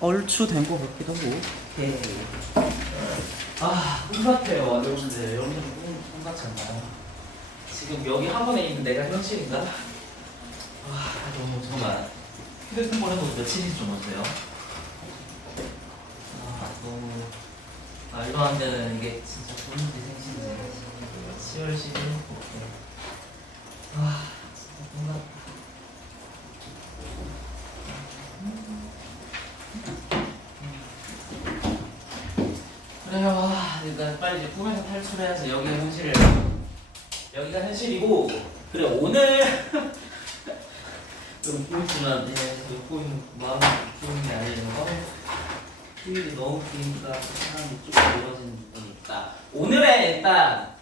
얼추 된 것 같기도 하고. 오케이. 꿈 같아요, 여러분들. 여러분들 꿈 같지 않나요? 지금 여기 학원에 있는 내가 현실인가? 너무 정말 휴대폰 보내고 며칠이 좀 어때요? 너무 말도 안 되는 이게 진짜 좋은지 생신지 10월 10일 오케이. 진짜 꿈 같다. 그래요. 일단 빨리 이제 꿈에서 탈출해야지. 여기가 현실이고. 그래 오늘 좀 꿈이지만 꿈 마음이 기운이 아니는 거. 휴일이 너무 기니까 사람이 조금 이루어지는 부분이 있다. 오늘의 일단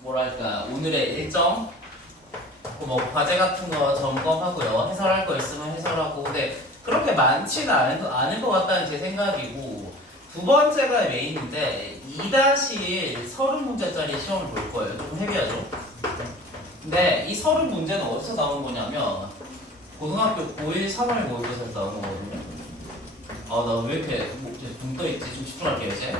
뭐랄까 오늘의 일정 뭐 과제 같은 거 점검하고요. 해설할 거 있으면 해설하고. 근데 그렇게 많지는 않을 것 같다는 제 생각이고. 두 번째가 메인인데 2-1 30문제짜리 시험을 볼 거예요. 좀 헤비하죠? 근데 이 30문제는 어디서 나온 거냐면 고등학교 9일 3월 모의고사에서 나온 거거든요. 나 왜 이렇게 붕 떠있지? 좀 집중할게요 이제.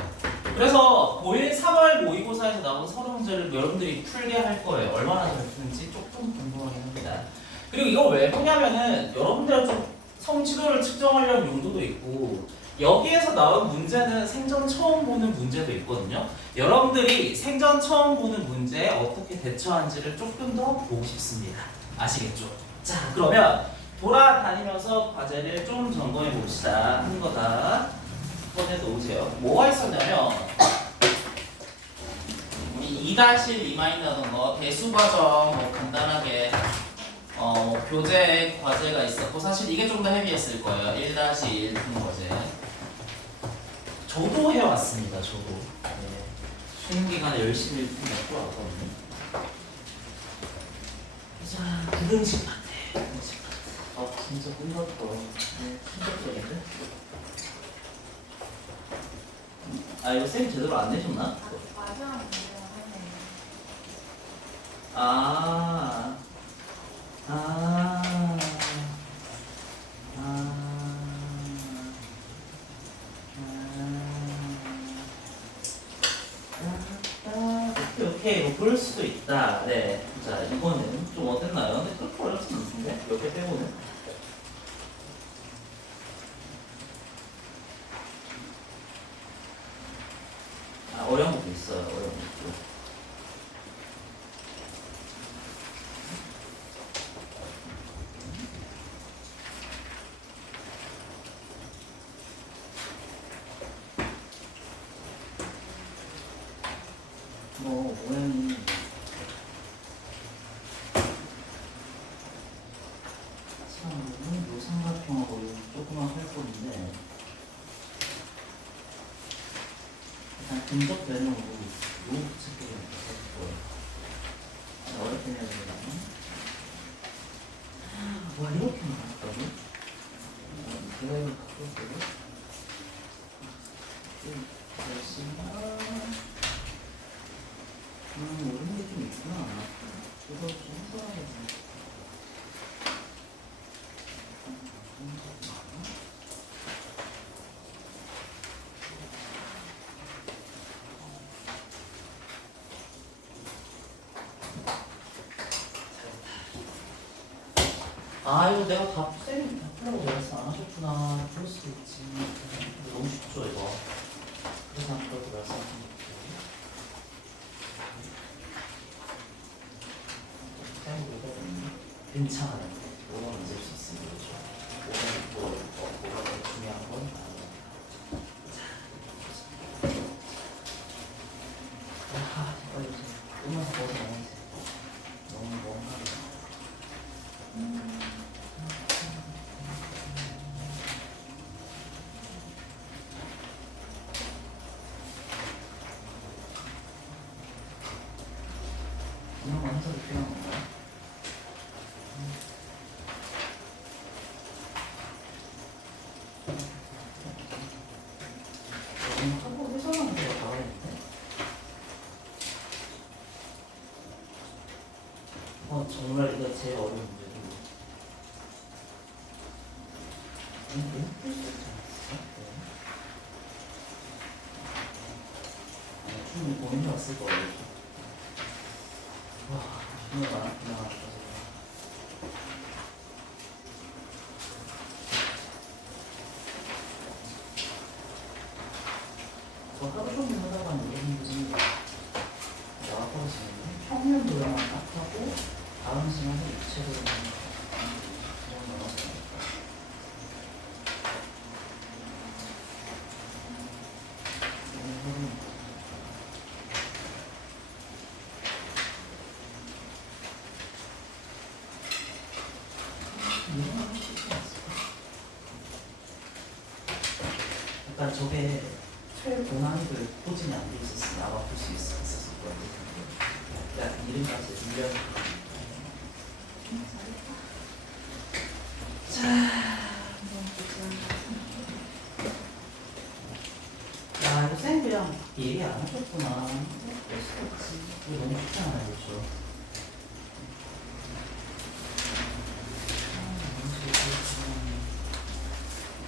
그래서 9일 3월 모의고사에서 나온 30문제를 여러분들이 풀게 할 거예요. 얼마나 잘 푸는지 조금 궁금하긴 합니다. 그리고 이거 왜 푸냐면은 여러분들은 좀 성취도를 측정하려는 용도도 있고 여기에서 나온 문제는 생전 처음 보는 문제도 있거든요. 여러분들이 생전 처음 보는 문제에 어떻게 대처하는지를 조금 더 보고 싶습니다. 아시겠죠? 자, 그러면 돌아다니면서 과제를 좀 점검해 봅시다. 하는 거 다 꺼내 놓으세요. 뭐가 있었냐면 2-1 리마인드하던 거 대수 과정 뭐 간단하게 교재 과제가 있었고 사실 이게 좀 더 헤비했을 거예요. 1-1 푸는 과제. 저도 해왔습니다. 저도. 네. 쉬는 기간에 열심히 풀어왔거든요. 자, 부등식 파트. 부등식 파트. 진짜 끝났다. 네, 충격적인데? 이거 쌤 제대로 안 내셨나? 마지막 문제만 하네. 오케이, 뭐 그럴 수도 있다. 네. 자, 이거는 좀 어땠나요? 근데 그렇게 어렵진 않은데? 몇 개 빼고는. 어려운 것도 있어요. 어려운 것도. 모양이 참 요삼각형하고 조그만 활골인데 일단 근접되는 거로 요 붙이기를 해줄 거예요. 어렵게 해야 되나? 와 이렇게 나왔다고? 제가 이걸 바꿨어요? 모르는 게 좀 있구나. 이거 좀 해봐야겠네. 이거 내가 쌤이 다 풀라고 말씀 안 하셨구나. 그럴 수도 있지. 너무 쉽죠, 이거. 그래서 안 풀라고 말씀하신 괜찮아요. 이거는 잊을 수 있습니다. 그렇죠? 뭐가 더 중요한 건 아니에요. 빨리 음악 벗어나야지. 너무 멍하게. 음악만 해석이 필요한 건가요? 한번 해석하는 거 나와야겠네. 정말 이거 제일 어려운 문제고. 너무 풀수 있지 않았어? 나왔을 거예요. 와, 정말 나왔다. 저 하루 종일 하다가는 여러분들이 나와버리시는데 평면 도형만 딱 하고 다음 시간에 입체적으로 그냥 나왔습니다. 약간 저게 최고난이도의 포진이 안 돼 있었으면 아마 볼 수 있었을 거예요. 약간 이름까지 밀려. 야, 이거 쌤 그냥 얘기 안 하셨구나. 왜 시켰지? 이거 너무 쉽잖아요, 그렇죠?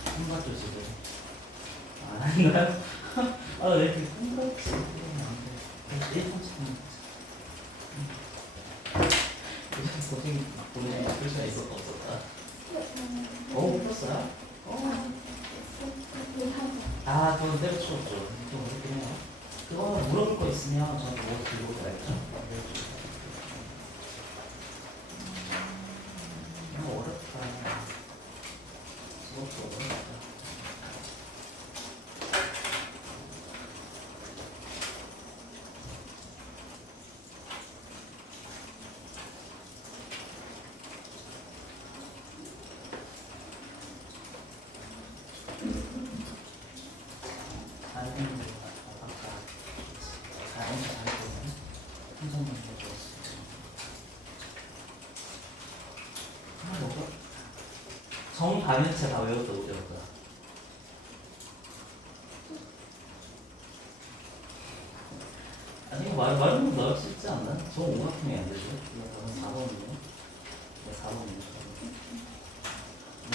한가죠 지금. 아, 아닌가요? 아, 왜 이렇게 한가지? 안 돼. 1번씩 고생이 보내는 표시가 있었다 없었다. 풀었어요? 아, 그건 때려치웠죠. 좀 어렵긴 해요. 그거 물어볼 거 있으면 저한테 뭐 들고 가야죠. 너무 어렵다. 그것도 어렵다. 정반면체 다 외웠죠, 그때부터. 아니, 이거 말은 넣을 수 있지 않나? 저 5 같은 게 안 되죠? 이거 4번이요? 네, 4번이요.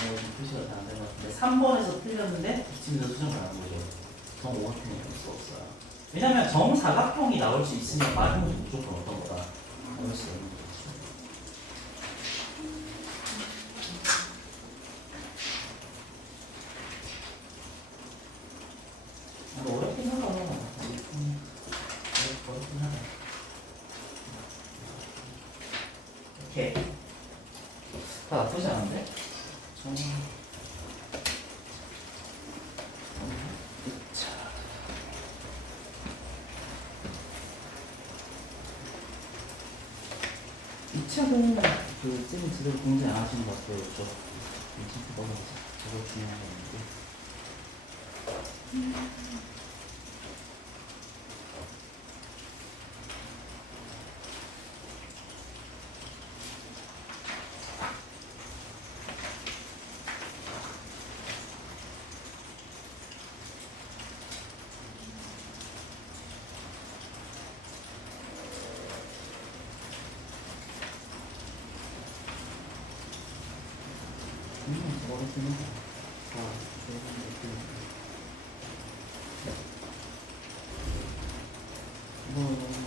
여기 표시가 잘 안 되는 것 같은데 3번에서 틀렸는데 지금 수정을 안 보죠. 정 5 같은 게 볼 수 없어요. 왜냐면 정사각형이 나올 수 있으면 마름은 무조건 어떤 거다? 나올 수 있는 거죠. 어렵긴 하다. 어렵긴 하다. 오케이. 다 나쁘지 않은데? 이 책은 그 쌤이 제대로 공부 안 하시는 것 같아요. 그렇죠? 이 책도 너무 저거 중요한 건데. 저거는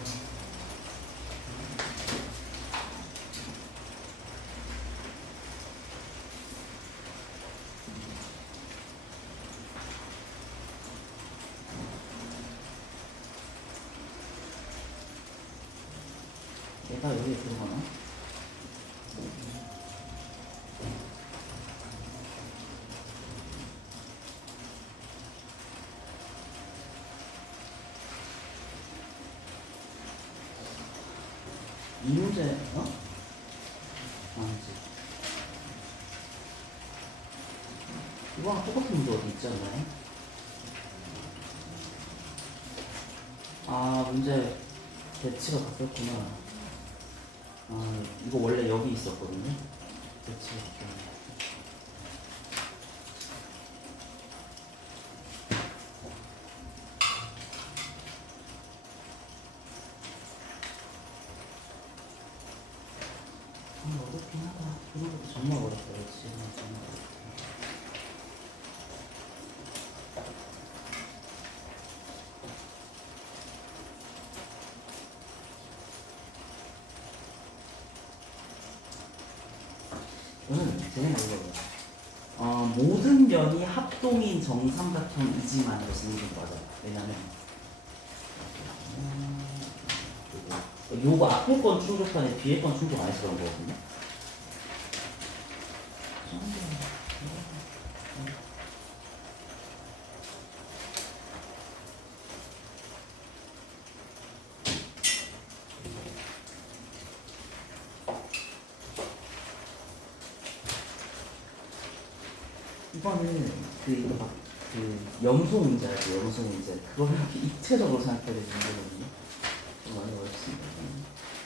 얘가 여기에 들어가나? 이 문제, 아니지. 이거랑 똑같은 문제 어디 있지 않나요? 아, 문제 배치가 바뀌었구나. 아, 이거 원래 여기 있었거든요. 배치가 바뀌었네. 어렵긴 하다. 그런 것도 정말 어렵다. 지금 정말 어렵다. 저는 제 생각으로 모든 면이 합동인 정삼각형이지만으로 쓰는 게 맞아요. 왜냐면 요거 앞에 건 충족하는데 뒤에 건 충족 안 해서 그런 거거든요. 이거는 그 염소 문제 알죠? 염소 문제. 그걸 이렇게 입체적으로 생각해야 되는 거거든요. 좀 많이 어렵습니다.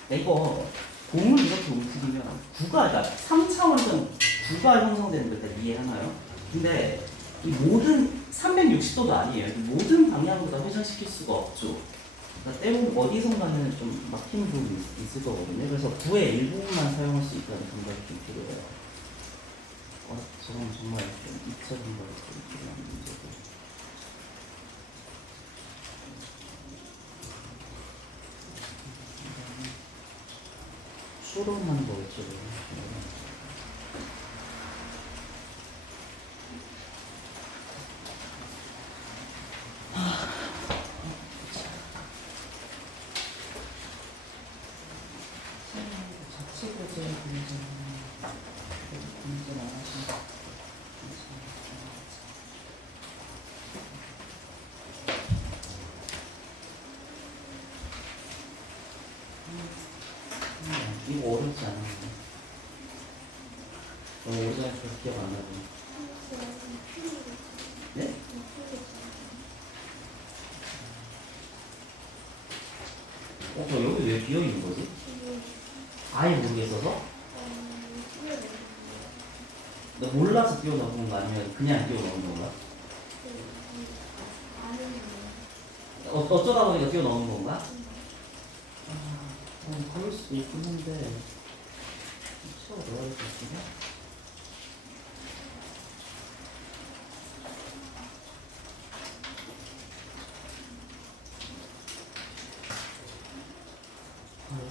이거 공을 이렇게 움직이면 구가, 그러니까 3차원적 구가 형성되는 걸 일단 이해하나요? 근데 이 모든 360도도 아니에요. 이 모든 방향으로 다 회전시킬 수가 없죠. 그러니까 때문에 어디선가는 좀 막히는 부분이 있을 거거든요. 그래서 구의 일부분만 사용할 수 있다는 생각이 좀 들어요. 저건 정말 좀 입체적인 걸좀 필요한 문제고. 수로만 보였죠. 자체적인 문제는 안 하시고. 이거 어렵지 않아요. 오전에 저 기억 안 나고. 네? 저 여기 왜 비어 있는 거지? 아예 모르겠어서? 나 몰라서 뛰어 넣은 거 아니면 그냥 뛰어 넣은 건가? 어쩌다 보니까 뛰어 넣은 건가? 그럴 수도 있긴 한데 치워 넣어야 될 것 같은데?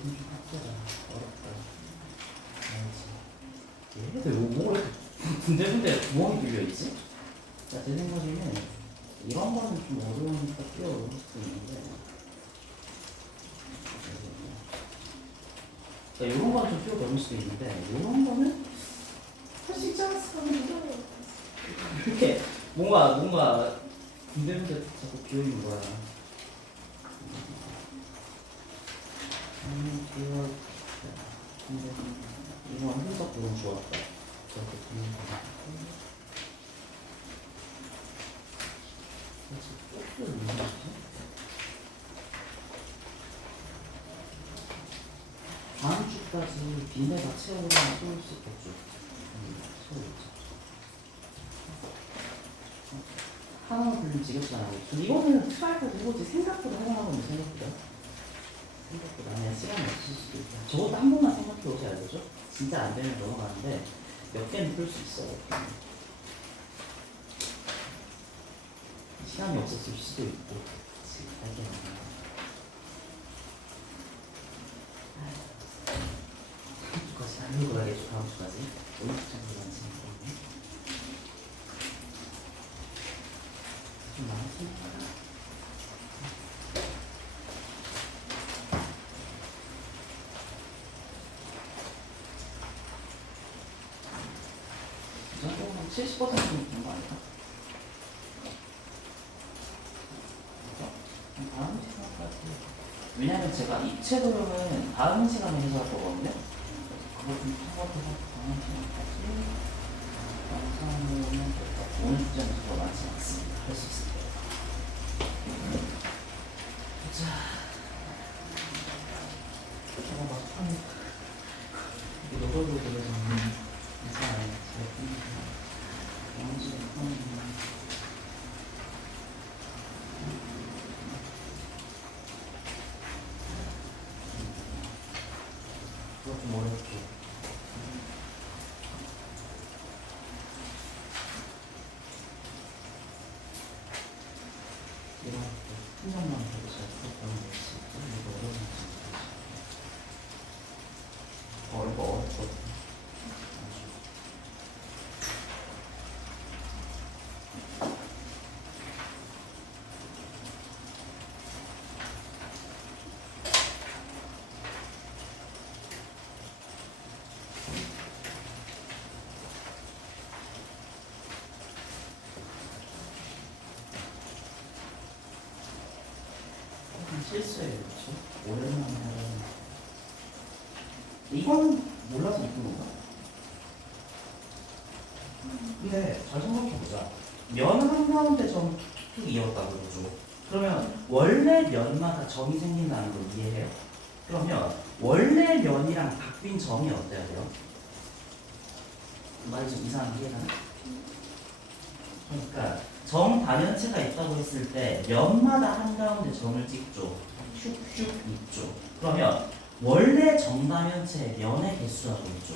요즘 좀 학교다. 어렵다. 알지. 얘네들 뭐 이렇게 군데군데 구멍이 뚫려있지? 자, 제 생각에는 이런 거는 좀 어려우니까 뛰어 넣을 수도 있는데 그러니까 이런 거는 좀 뛰어 넣을 수도 있는데 이런 거는 할 수 있지 않았을까? 이렇게 뭔가 군데군데 자꾸 비어있는 거야. 근데 이거 흔적 너무 좋았다. 저렇게 보는 거 같고. 그래서 꽃을 왜 넣지? 다음 주까지 비내가 채우면 채울 수 있겠죠. 채우겠죠. 하나만 불리면 지겹잖아요. 이거는 트라이까지 해보지. 생각보다 해보면 생각보다 그냥 시간이 없을 수도 있고 적어도 한 번만 생각해 보셔야 되죠. 진짜 안 되면 넘어가는데 몇 개는 풀 수 있어요. 시간이 없었을 수도 있고 지금 발견하면 다음 주까지 안 읽어야겠죠. 다음 주까지 오늘 주까지 많지 좀 많습니다. 이 정도 한 70%는 된 거 아닐까? 다음 시간까지. 왜냐면 제가 입체 도형은 다음 시간에 해설할 거거든요. 그거 좀 참고해서 다음 시간까지 영상으로는 오늘 주제는 더 많지 않습니다. 할 수 있을 거예요. 자, 저거 막판 이거 너덜로 그려서 인사해 잘 씁니다. 그거 좀 어렵죠. 이런 풍경만 보고 잘 풀었다는 거지. 이거 어려운 거 어렵거든. 실수예요, 그렇죠? 오랜만에 하는. 이건 몰라서 웃긴 건가? 근데 잘 생각해보자. 면 한가운데 점 툭툭 이었다 그러죠. 그러면 원래 면마다 점이 생긴다는 걸 이해해요? 그러면 원래 면이랑 바뀐 점이 어때야 돼요? 말이 좀 이상하게 이해가나? 그러니까 점 다면체가 있다고 했을 때 면마다 한가운데 점을 찍죠. 슉슉 있죠. 그러면 원래 정다면체의 면의 개수가 있죠.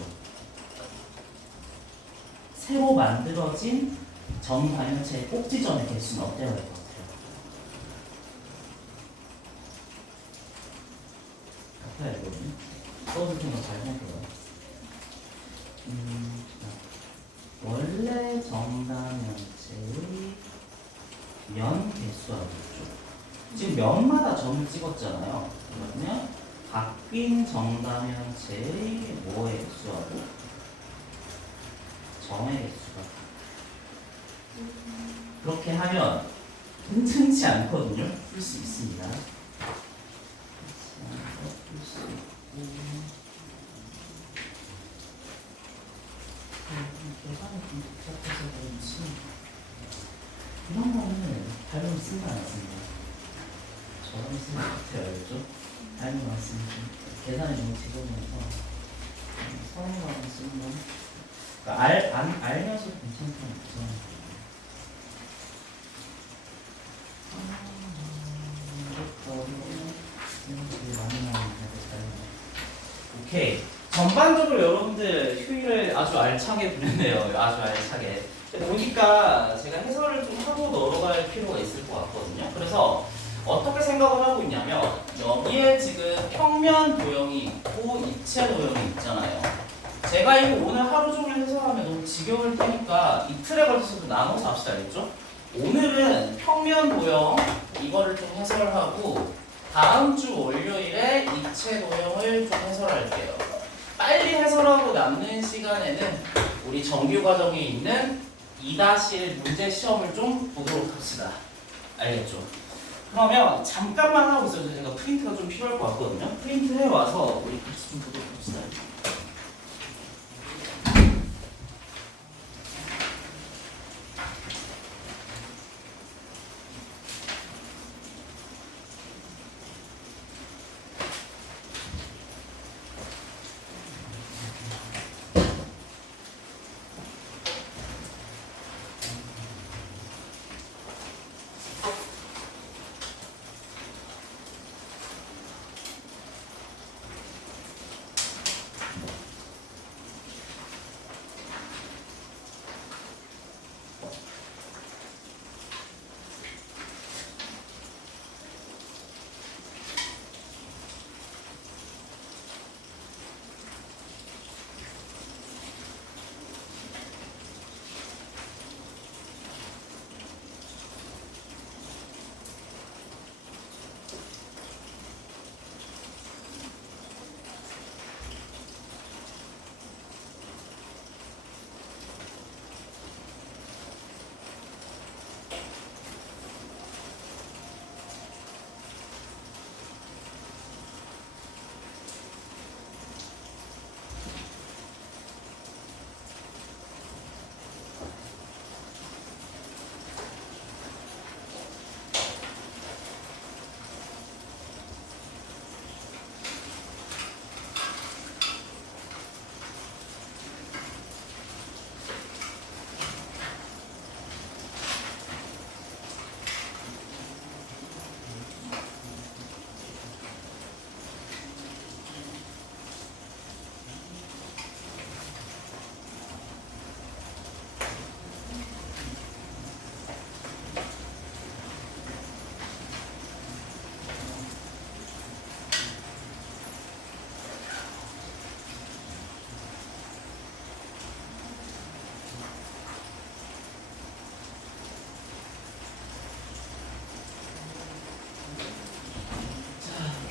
새로 만들어진 정다면체의 꼭지점의 개수는 어때야 될 것 같아요? 같아야 되거든요. 써줄 생각 잘 해봐요. 원래 정다면체의 면 개수가 있죠. 지금 면마다 점을 찍었잖아요. 그러면 바뀐 정다면체의 뭐의 개수하고 점의 개수가 그렇게 하면 괜찮지 않거든요. 풀 수 있습니다. 풀수 있고 계산이 좀 복잡해서 그런지 이런 거는 발음 쓰는 거 안 씁니다. 저런 쓰는 것 같아요, 알죠? 발음 안 쓰는 계산이 너무 지저분해서 선행과는 쓰는 건 그러니까 알면서 괜찮다는 거죠. 오케이. 전반적으로 여러분들 휴일을 아주 알차게 보냈네요. 아주 알차게. 보니까 제가 해설을 좀 하고 넘어갈 필요가 있을 것 같거든요. 그래서 어떻게 생각을 하고 있냐면 여기에 지금 평면 도형이 있고 입체 도형이 있잖아요. 제가 이거 오늘 하루 종일 해설하면 너무 지겨울 테니까 이틀에 걸쳐서 나눠서 합시다. 알겠죠? 오늘은 평면 도형 이거를 좀 해설을 하고 다음 주 월요일에 입체 도형을 좀 해설할게요. 빨리 해설하고 남는 시간에는 우리 정규 과정에 있는 2-1 문제 시험을 좀 보도록 합시다. 알겠죠? 그러면 잠깐만 하고 있어요. 제가 프린트가 좀 필요할 것 같거든요. 프린트 해와서 우리 같이 좀 보도록 합시다.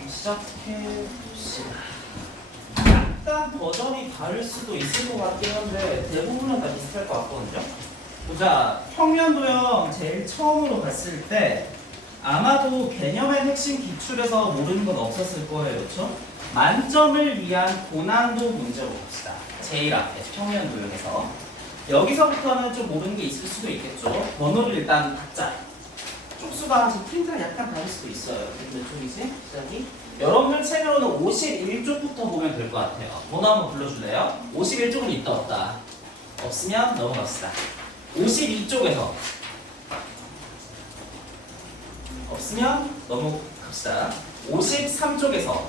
시작해 봅시다. 약간 버전이 다를 수도 있을 것 같긴 한데 대부분은 다 비슷할 것 같거든요. 보자. 평면 도형 제일 처음으로 봤을 때 아마도 개념의 핵심 기출에서 모르는 건 없었을 거예요. 그렇죠? 만점을 위한 고난도 문제로 봅시다. 제일 앞에 평면 도형에서 여기서부터는 좀 모르는 게 있을 수도 있겠죠. 번호를 일단 받자. 쪽수가 지금 프린트가 약간 다를 수도 있어요. 몇 쪽이지? 시작이? 여러분들 책으로는 51쪽부터 보면 될 것 같아요. 번호 한번 불러줄래요? 51쪽은 있다 없다? 없으면 넘어갑시다. 52쪽에서 없으면 넘어갑시다. 53쪽에서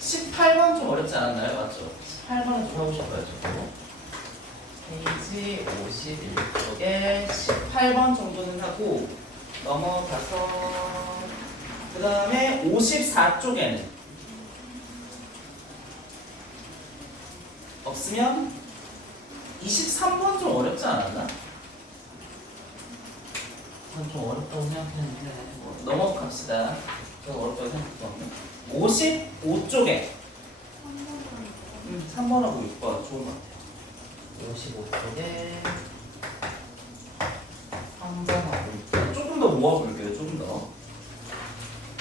18번 좀 어렵지 않았나요? 맞죠? 18번은 좀 해보실 거예요. 페이지 51쪽에 18번 정도는 하고 넘어가서 그 다음에 54쪽에는 없으면 23번 좀 어렵지 않았나? 전 좀 어렵다고 생각했는데 넘어갑시다. 좀 어렵다고 생각했거든요. 55쪽에 3번하고 6번 좋은 것 같아요. 55쪽에 3번하고 6번 조금 더 모아볼게요. 조금 더.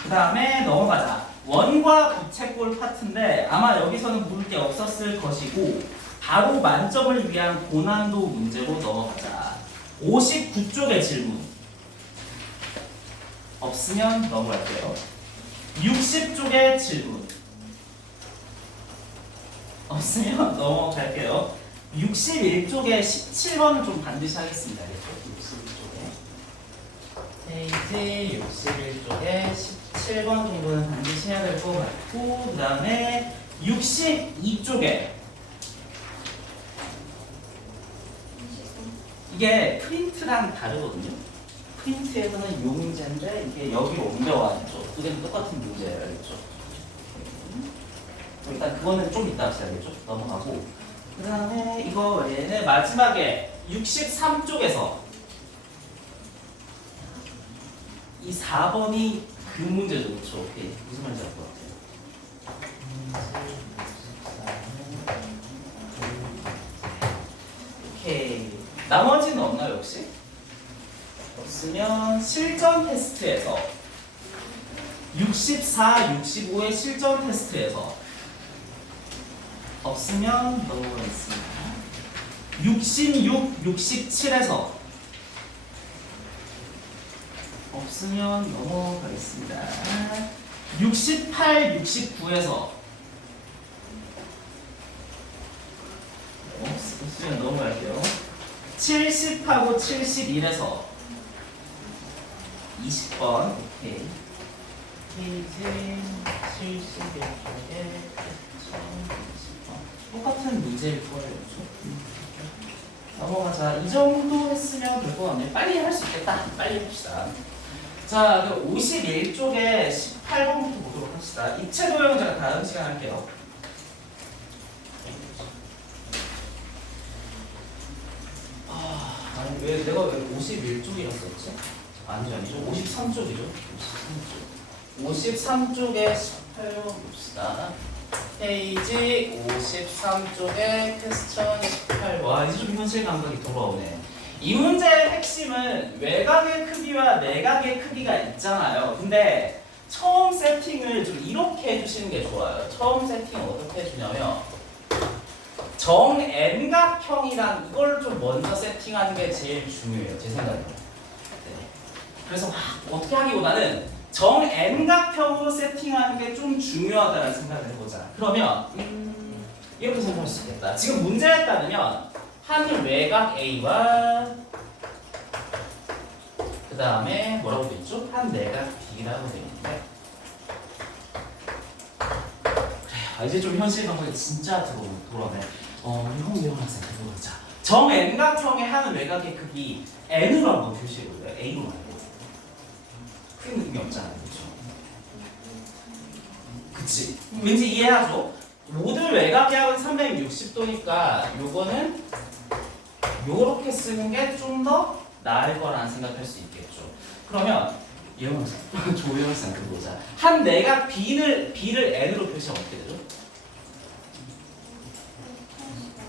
그 다음에 넘어가자. 원과 부채꼴 파트인데 아마 여기서는 물을 게 없었을 것이고 바로 만점을 위한 고난도 문제로 넘어가자. 59쪽의 질문 없으면 넘어갈게요. 60쪽의 질문 없으면 넘어갈게요. 61쪽에 17번은 좀 반드시 하겠습니다. 61쪽에 페이지 61쪽에 17번 정도는 반드시 해야 될 것 같고 그 다음에 62쪽에 이게 프린트랑 다르거든요. 프린트에서는 요 문제인데 이게 여기로 옮겨와야죠. 두 개는 똑같은 문제예요. 알겠죠? 일단 그거는 좀 이따 합시다. 알겠죠? 넘어가고 그 다음에 이거 외에는 마지막에 63쪽에서 이 4번이 그 문제죠. 그렇죠? 오케이. 무슨 말인지 알 것 같아요. 오케이. 나머지는 없나요 혹시? 없으면 실전 테스트에서 64, 65의 실전 테스트에서 없으면 넘어가겠습니다. 66, 67에서 없으면 넘어가겠습니다. 68, 69에서 없으면 넘어갈게요. 70하고 71에서 20번 오케이. 페이지 71쪽에 1020번 똑같은 문제일 거예요. 넘어가자. 이 정도 했으면 될 것 같네요. 빨리 할 수 있겠다. 빨리 해봅시다. 자, 그럼 51쪽에 18번부터 보도록 합시다. 입체 도형은 제가 다음 시간 할게요. 아니 왜 내가 왜 51쪽이라 썼지? 아니죠. 53쪽이죠. 53쪽에 18번 봅시다. 페이지 53쪽에 퀘스천 18번. 와, 이제 좀 현실 감각이 돌아오네. 이 문제의 핵심은 외곽의 크기와 내각의 크기가 있잖아요. 근데 처음 세팅을 좀 이렇게 해주시는 게 좋아요. 처음 세팅을 어떻게 해주냐면 정 N각형이란 이걸 좀 먼저 세팅하는 게 제일 중요해요. 제 생각에는. 네. 그래서 어떻게 하기보다는 정 N각형으로 세팅하는 게 좀 중요하다는 생각을 해보자. 그러면 이렇게 생각할 수 있겠다. 지금 문제에 따르면 한 외곽 A와 그 다음에 뭐라고 돼 있죠? 한 내각 B라고 돼 있는데 그래요. 이제 좀 현실 감각이 진짜 돌아오네. 형 학생 그거 보자. 정 N각형의 한 외곽의 크기 N으로 한번 표시해볼래요? A로 말고. 큰 느낌이 없잖아요. 그렇죠? 그치? 왠지 이해하죠? 모든 외곽약은 360도니까 요거는 요렇게 쓰는 게 좀 더 나을 거라는 생각할 수 있겠죠. 그러면 조영생 그 보자. 한 내각 B를 N으로 표시하면 어떻게 되죠?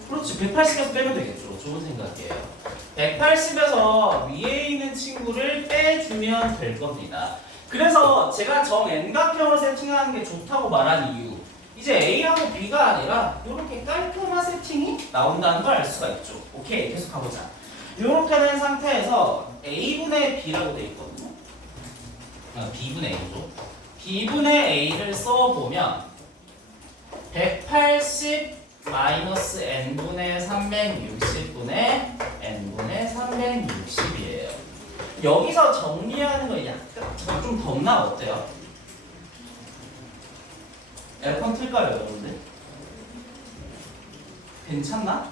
그렇지. 180에서 빼면 되겠죠. 좋은 생각이에요. 180에서 위에 있는 친구를 빼주면 될 겁니다. 그래서 제가 정 N각형을 세팅하는 게 좋다고 말한 이유, 이제 A하고 B가 아니라 이렇게 깔끔한 세팅이 나온다는 걸 알 수가 있죠. 오케이, 계속 가보자. 이렇게 된 상태에서 A분의 B라고 돼 있거든요. B분의 A죠. B분의 A를 써보면 180 마이너스 n분의 360분의 n분의 360이에요. 여기서 정리하는 거 약간 좀 덥나 어때요? 에어컨 틀까요, 여러분들? 괜찮나?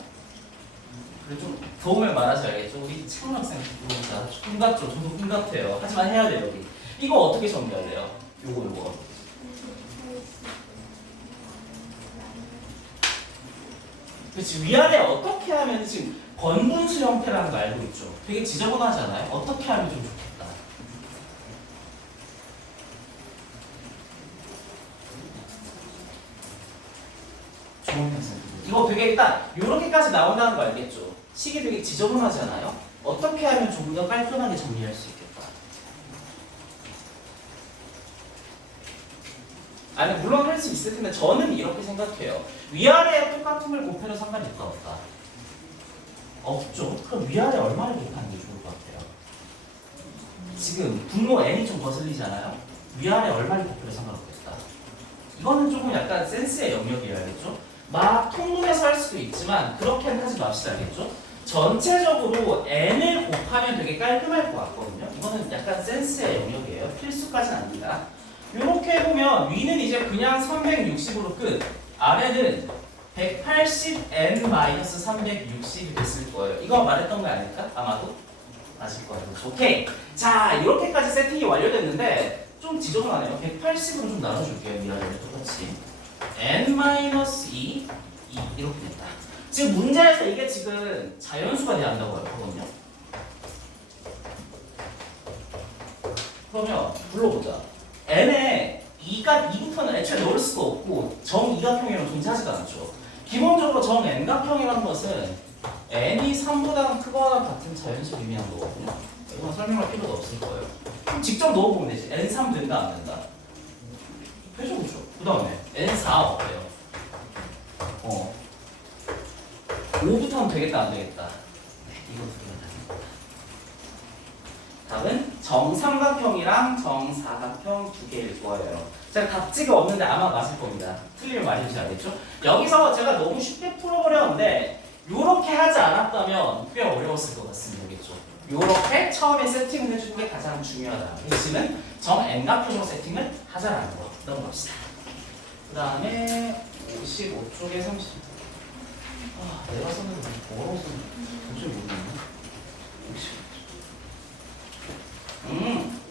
그래 좀 도움을 말하셔야겠죠. 우리 창학생 부르자. 꿈 같죠? 저도 꿈 같아요. 하지만 해야 돼요, 여기. 이거 어떻게 정리해야 돼요? 요거. 그렇지, 위아래 어떻게 하면 지금 건분수 형태라는 거 알고 있죠? 되게 지저분하지 않아요? 어떻게 하면 좀 좋겠다. 좋은 학생. 이거 되게 일단 이렇게까지 나온다는 거 알겠죠? 식이 되게 지저분하지 않아요? 어떻게 하면 좀 더 깔끔하게 정리할 수 있겠다. 아니 물론 할 수 있을 텐데 저는 이렇게 생각해요. 위아래에 똑같은 걸 곱해도 상관이 있다 없다? 없죠. 그럼 위아래 얼마를 곱하는 게 좋을 것 같아요? 지금 분모 n이 좀 거슬리잖아요. 위아래 얼마를 곱해도 상관없겠다. 이거는 조금 약간 센스의 영역이에요, 알겠죠? 막 통분해서 할 수도 있지만 그렇게는 하지 맙시다, 알겠죠? 전체적으로 n을 곱하면 되게 깔끔할 것 같거든요. 이거는 약간 센스의 영역이에요. 필수까지는 아닙니다. 이렇게 해보면 위는 이제 그냥 360으로 끝, 아래는 180n-360이 됐을 거예요. 이거 말했던 거 아닐까? 아마도? 맞을 거예요. 오케이. 자, 이렇게까지 세팅이 완료됐는데 좀 지저분하네요. 180으로 좀 나눠줄게요. 위아래를 똑같이. n-2 이렇게 됐다. 지금 문제에서 이게 지금 자연수가 돼야 한다고 하거든요. 그러면 불러보자. n에 2부터는 애초에 넣을 수가 없고 정 2각형이랑 존재하지가 않죠. 기본적으로 정 n각형이라는 것은 n이 3보다 크거나 같은 자연수를 의미하는 거거든요. 이건 설명할 필요도 없을 거예요. 그럼 직접 넣어보면 되지. n3 된다 안 된다? 되죠, 그렇죠? 그 다음에 n4 어때요? 5부터는 되겠다 안 되겠다? 이거 답은 정삼각형이랑 정사각형 두 개일 거예요. 제가 각지가 없는데 아마 맞을 겁니다. 틀리면 말해주셔야겠죠? 여기서 제가 너무 쉽게 풀어버렸는데 요렇게 하지 않았다면 꽤 어려웠을 것 같습니다. 그렇죠? 요렇게 처음에 세팅을 해주는 게 가장 중요하다. 핵심은 정 n각형으로 세팅을 하자라는 거. 넘어갑시다. 그 다음에 55쪽에 30. 내가 썼는 거 어려워서 도저히 모르겠네.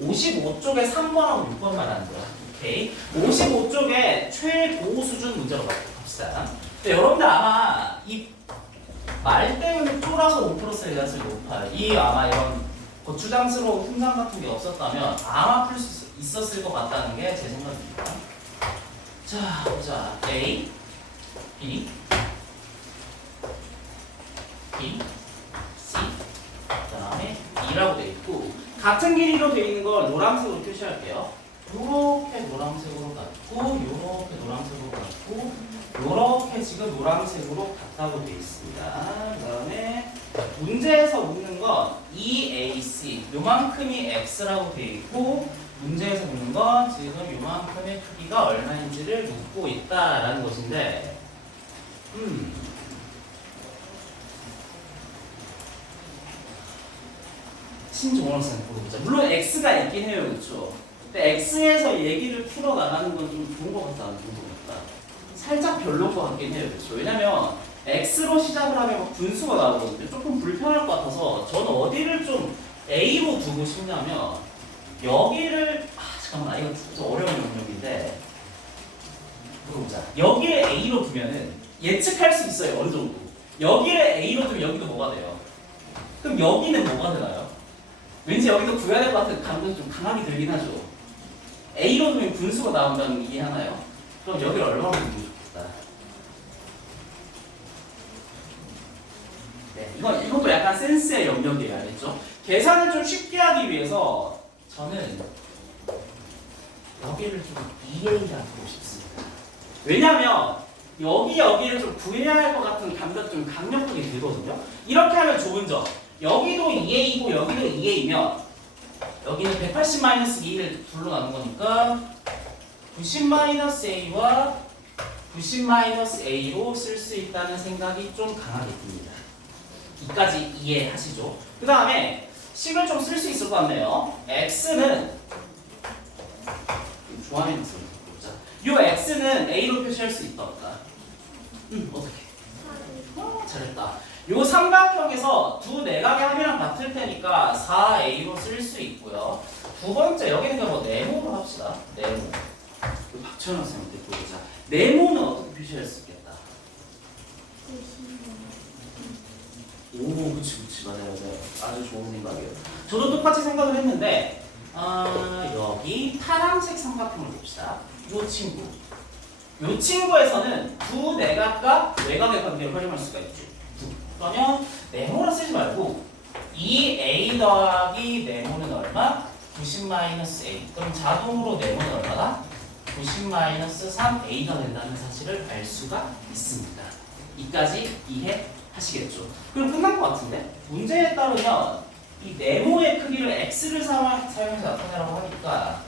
55쪽에 3번하고 6번 말하는 거야. 오케이. 55쪽에 최고 수준 문제로 갑시다. 근데 여러분들 아마 이 말 때문에 쫄아서 5%의 가능성이 높아요. 이 아마 이런 거추장스러운 훈장 같은 게 없었다면 아마 풀 수 있었을 것 같다는 게 제 생각입니다. 자, 보자. A, B, B, C, 그 다음에 E라고 돼 있고 같은 길이로 되어 있는 걸 노란색으로 표시할게요. 요렇게 노란색으로 같고 요렇게 노란색으로 같고 요렇게 지금 노란색으로 같다고 되어 있습니다. 그 다음에 문제에서 묻는 건 EAC 요만큼이 X라고 되어 있고 문제에서 묻는 건 지금 요만큼의 크기가 얼마인지를 묻고 있다라는 것인데 신종원학생 보자. 물론 X가 있긴 해요, 그렇죠? 근데 X에서 얘기를 풀어 나가는 건 좀 좋은 것 같다, 안 좋은 것 같다. 살짝 별로인 것 같긴 해요, 그렇죠? 왜냐면 X로 시작을 하면 막 분수가 나오거든요. 조금 불편할 것 같아서 저는 어디를 좀 A로 두고 싶냐면 여기를 잠깐만, 이거 좀 어려운 영역인데 물어보자. 여기를 A로 두면은 예측할 수 있어요, 어느 정도. 여기를 A로 두면 여기도 뭐가 돼요? 그럼 여기는 뭐가 되나요? 왠지 여기도 구해야 될 것 같은 감정이 좀 강하게 들긴 하죠. A로 두면 분수가 나온다는 거 이해하나요? 그럼 여기를 얼마나 두면 좋겠다. 네, 이것도 약간 센스의 영역이에요, 알겠죠? 계산을 좀 쉽게 하기 위해서 저는 여기를 좀 EA라고 하고 싶습니다. 왜냐면 여기를 좀 구해야 할 것 같은 감각이 좀 강력하게 들거든요. 이렇게 하면 좋은 점. 여기도 EA이고 여기도 EA면 여기는 180-2를 둘로 나눈 거니까 90-A와 90-A로 쓸 수 있다는 생각이 좀 강하게 듭니다. 이까지 이해하시죠? 그 다음에 식을 좀 쓸 수 있을 것 같네요. x는 조합해놨어요. 요 x는 a로 표시할 수 있다 없다? 어떻게? 잘했다. 요 삼각형에서 두 내각의 합이랑 같을 테니까 4a로 쓸 수 있고요. 두 번째 여기는 뭐 네모로 합시다. 네모. 박찬호 선생님한테 보자. 네모는 어떻게 표시할 수 있겠다? 오, 그치, 맞아요. 아주 좋은 생각이에요. 저도 똑같이 생각을 했는데, 여기 파란색 삼각형을 봅시다. 요 친구에서는 두 내각과 외곽의 관계를 활용할 수가 있죠. 그러면 네모를 쓰지 말고 2a 더하기 네모는 얼마? 90-a. 그럼 자동으로 네모는 얼마다? 90-3a가 된다는 사실을 알 수가 있습니다. 이까지 이해하시겠죠? 그럼 끝난 것 같은데? 문제에 따르면 이 네모의 크기를 x를 사용해서 나타내라고 하니까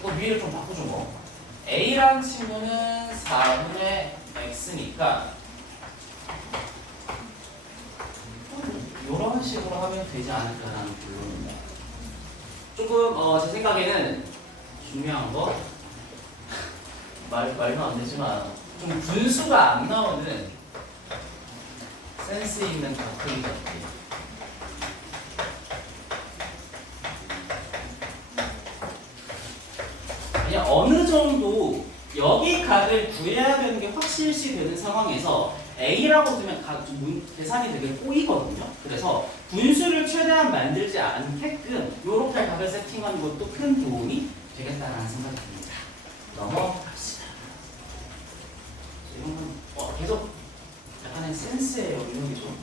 이거 위를 좀 바꾸죠 뭐. a란 친구는 4분의 x니까 이런 식으로 하면 되지 않을까라는 결론입니다. 조금 제 생각에는 중요한 거 말도 안 되지만 좀 분수가 안 나오는 센스 있는 각형이 같아요. 그냥 어느 정도 여기 각을 구해야 되는 게 확실시 되는 상황에서 A라고 두면 계산이 되게 꼬이거든요. 그래서 분수를 최대한 만들지 않게끔 이렇게 각을 세팅하는 것도 큰 도움이 되겠다는 생각이 듭니다. 넘어갑시다. 이건 계속 약간의 센스예요. 이런 게 좀.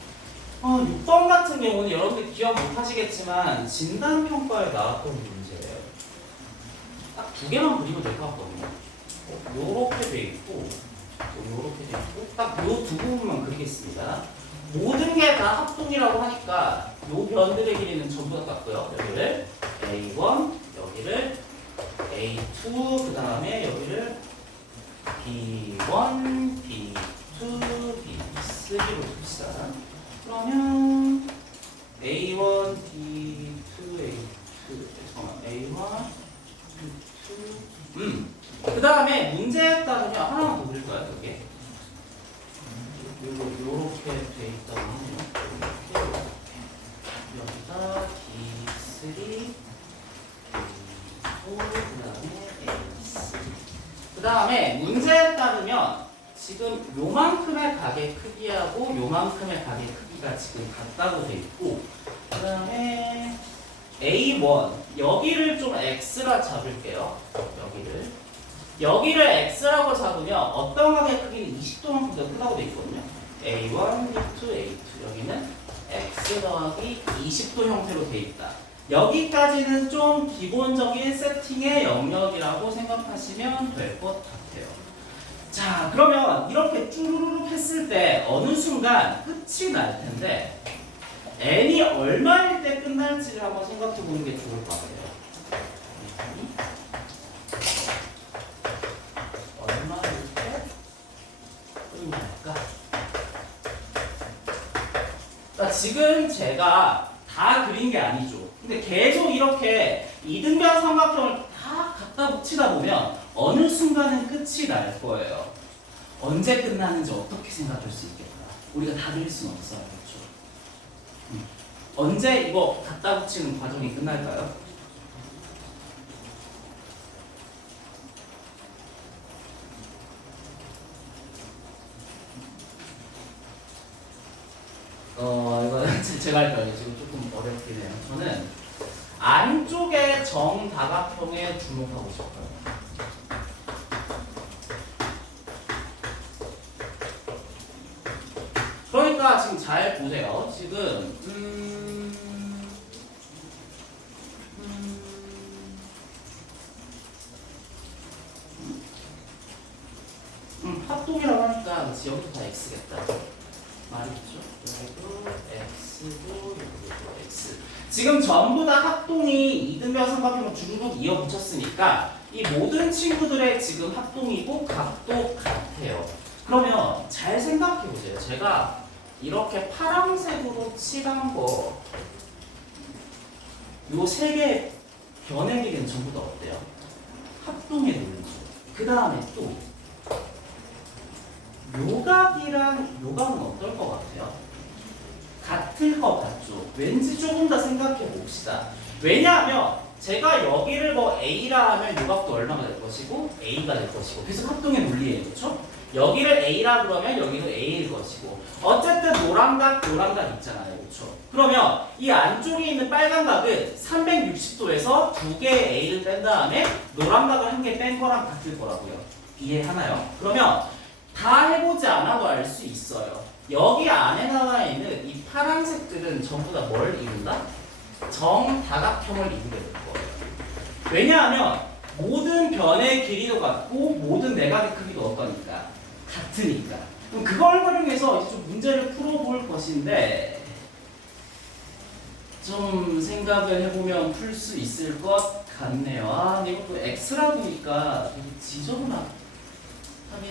6번 같은 경우는 여러분들 기억 못 하시겠지만 진단평가에 나왔던 문제예요. 딱 두 개만 그리면 될 것 같거든요. 요렇게 돼 있고 요렇게 돼 있고 딱 요 두 부분만 그리겠습니다. 모든 게 다 합동이라고 하니까 요 변들의 길이는 전부 다 같고요. 여기를 A1, 여기를 A2, 그 다음에 여기를 B1, B2, B3로 둡시다. 그러면 A1, B2, A2, A1, B2, 그 다음에 문제에 따르면 하나만 더 그릴까요, 여기? 요렇게 돼 있다고 하네요. 여기다 D3, D4, 그 다음에 A3. 그 다음에 문제에 따르면 지금 요만큼의 가게 크기하고 요만큼의 가게 크기가 지금 같다고 돼 있고, 그 다음에 A1 여기를 좀 X라 잡을게요. 여기를 X라고 잡으면 어떤 가게 크기는 20도만큼 더 크다고 돼 있거든요. A1, B2, A2 여기는 X 더하기 20도 형태로 돼 있다. 여기까지는 좀 기본적인 세팅의 영역이라고 생각하시면 될 것 같아요. 자, 그러면 이렇게 쭈루룩 했을 때 어느 순간 끝이 날 텐데 n이 얼마일 때 끝날지를 한번 생각해 보는 게 좋을 것 같아요. 얼마일 때 끝날까? 그러니까 지금 제가 다 그린 게 아니죠. 근데 계속 이렇게 이등변 삼각형을 다 갖다 붙이다 보면 어느 순간은 끝이 날 거예요. 언제 끝나는지 어떻게 생각할 수 있겠다. 우리가 다 그릴 수는 없어요. 그렇죠? 언제 이거 갖다 붙이는 과정이 끝날까요? 이거 제가 할까요? 지금 조금 어렵긴 해요. 저는 안쪽의 정다각형에 주목하고 싶어요. 그러니까 X가 지금 잘 보세요. 지금 합동이라고 하니까 그치, 여기도 다 X겠다. 말이죠. 여기도 X고 여기도 X. 지금 전부 다 합동이 이등변 삼각형을 주르륵 이어 붙였으니까 이 모든 친구들의 지금 합동이고 값도 같아요. 그러면 잘 생각해 보세요. 제가 이렇게 파란색으로 칠한 거, 요 세 개의 변의 길이는 전부 다 어때요? 합동의 논리죠. 그 다음에 또 요각이랑 요각은 어떨 것 같아요? 같을 것 같죠? 왠지 조금 더 생각해 봅시다. 왜냐하면 제가 여기를 뭐 A라 하면 요각도 얼마가 될 것이고 A가 될 것이고 계속 합동의 논리예요. 그렇죠? 여기를 A라 그러면 여기도 A일 것이고 어쨌든 노란각 있잖아요. 그렇죠? 그러면 이 안쪽에 있는 빨간 각은 360도에서 두 개의 A를 뺀 다음에 노란각을 한 개 뺀 거랑 같을 거라고요. 이해하나요? 그러면 다 해보지 않아도 알 수 있어요. 여기 안에 나와 있는 이 파란색들은 전부 다 뭘 이룬다? 정다각형을 이루게 될 거예요. 왜냐하면 모든 변의 길이도 같고 모든 내각의 크기도 어떠니까? 같으니까. 그럼 그걸 활용해서 이제 좀 문제를 풀어볼 것인데 좀 생각을 해보면 풀 수 있을 것 같네요. 아, 근데 이것도 X라 보니까 되게 지저분하긴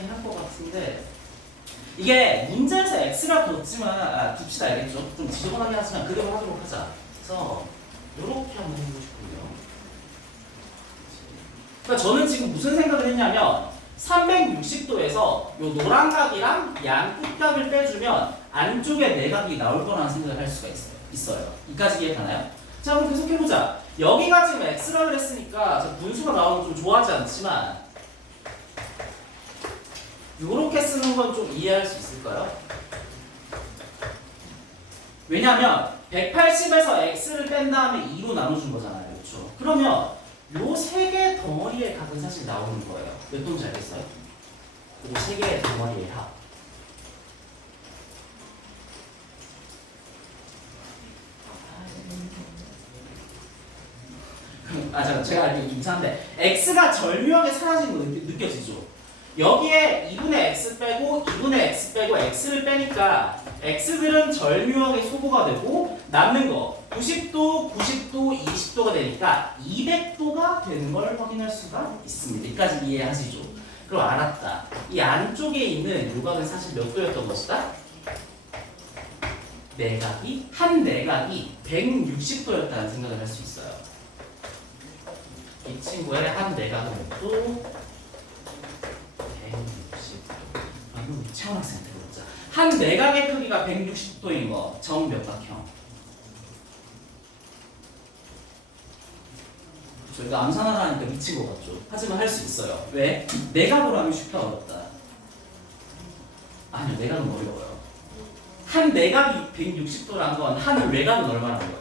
할 것 같은데 이게 문제에서 X라 뒀지만 둡시다. 알겠죠? 좀 지저분하긴 하지만 그대로 하도록 하자. 그래서 이렇게 한번 해보고 싶고요. 그러니까 저는 지금 무슨 생각을 했냐면 360도에서 요 노란 각이랑 양 끝각을 빼주면 안쪽에 내각이 나올 거라는 생각을 할 수가 있어요. 이까지 이해가나요? 자, 그럼 계속 해보자. 여기가 지금 X라 그랬으니까 분수가 나오면 좀 좋아하지 않지만 요렇게 쓰는 건 좀 이해할 수 있을까요? 왜냐하면 180에서 X를 뺀 다음에 2로 나눠준 거잖아요. 그렇죠? 그러면 요 세 개의 덩어리의 각은 사실 나오는 거예요. 몇 동지 알겠어요? 요 세 개의 덩어리의 합. 제가 알기로 좀 이상한데 X가 절묘하게 사라지는 거 느껴지죠? 여기에 2분의 X 빼고 2분의 X 빼고 X를 빼니까 X들은 절묘하게 소거가 되고 남는 거 90도, 90도, 20도가 되니까 200도가 되는 걸 확인할 수가 있습니다. 여기까지 이해하시죠? 그럼 알았다. 이 안쪽에 있는 요각은 사실 몇 도였던 것이다? 내각이 한 내각이 160도였다는 생각을 할 수 있어요. 이 친구의 한 내각은 또 160도. 이거 채원 학생한테 물어보자. 한 내각의 크기가 160도인 거 정몇각형? 저희가 암산하라 하니까 미친 것 같죠? 하지만 할 수 있어요. 왜? 내각으로 하면 쉽다 어렵다? 아니요, 내각은 어려워요. 한 내각이 160도란 건 한 외각은 얼마나 거예요?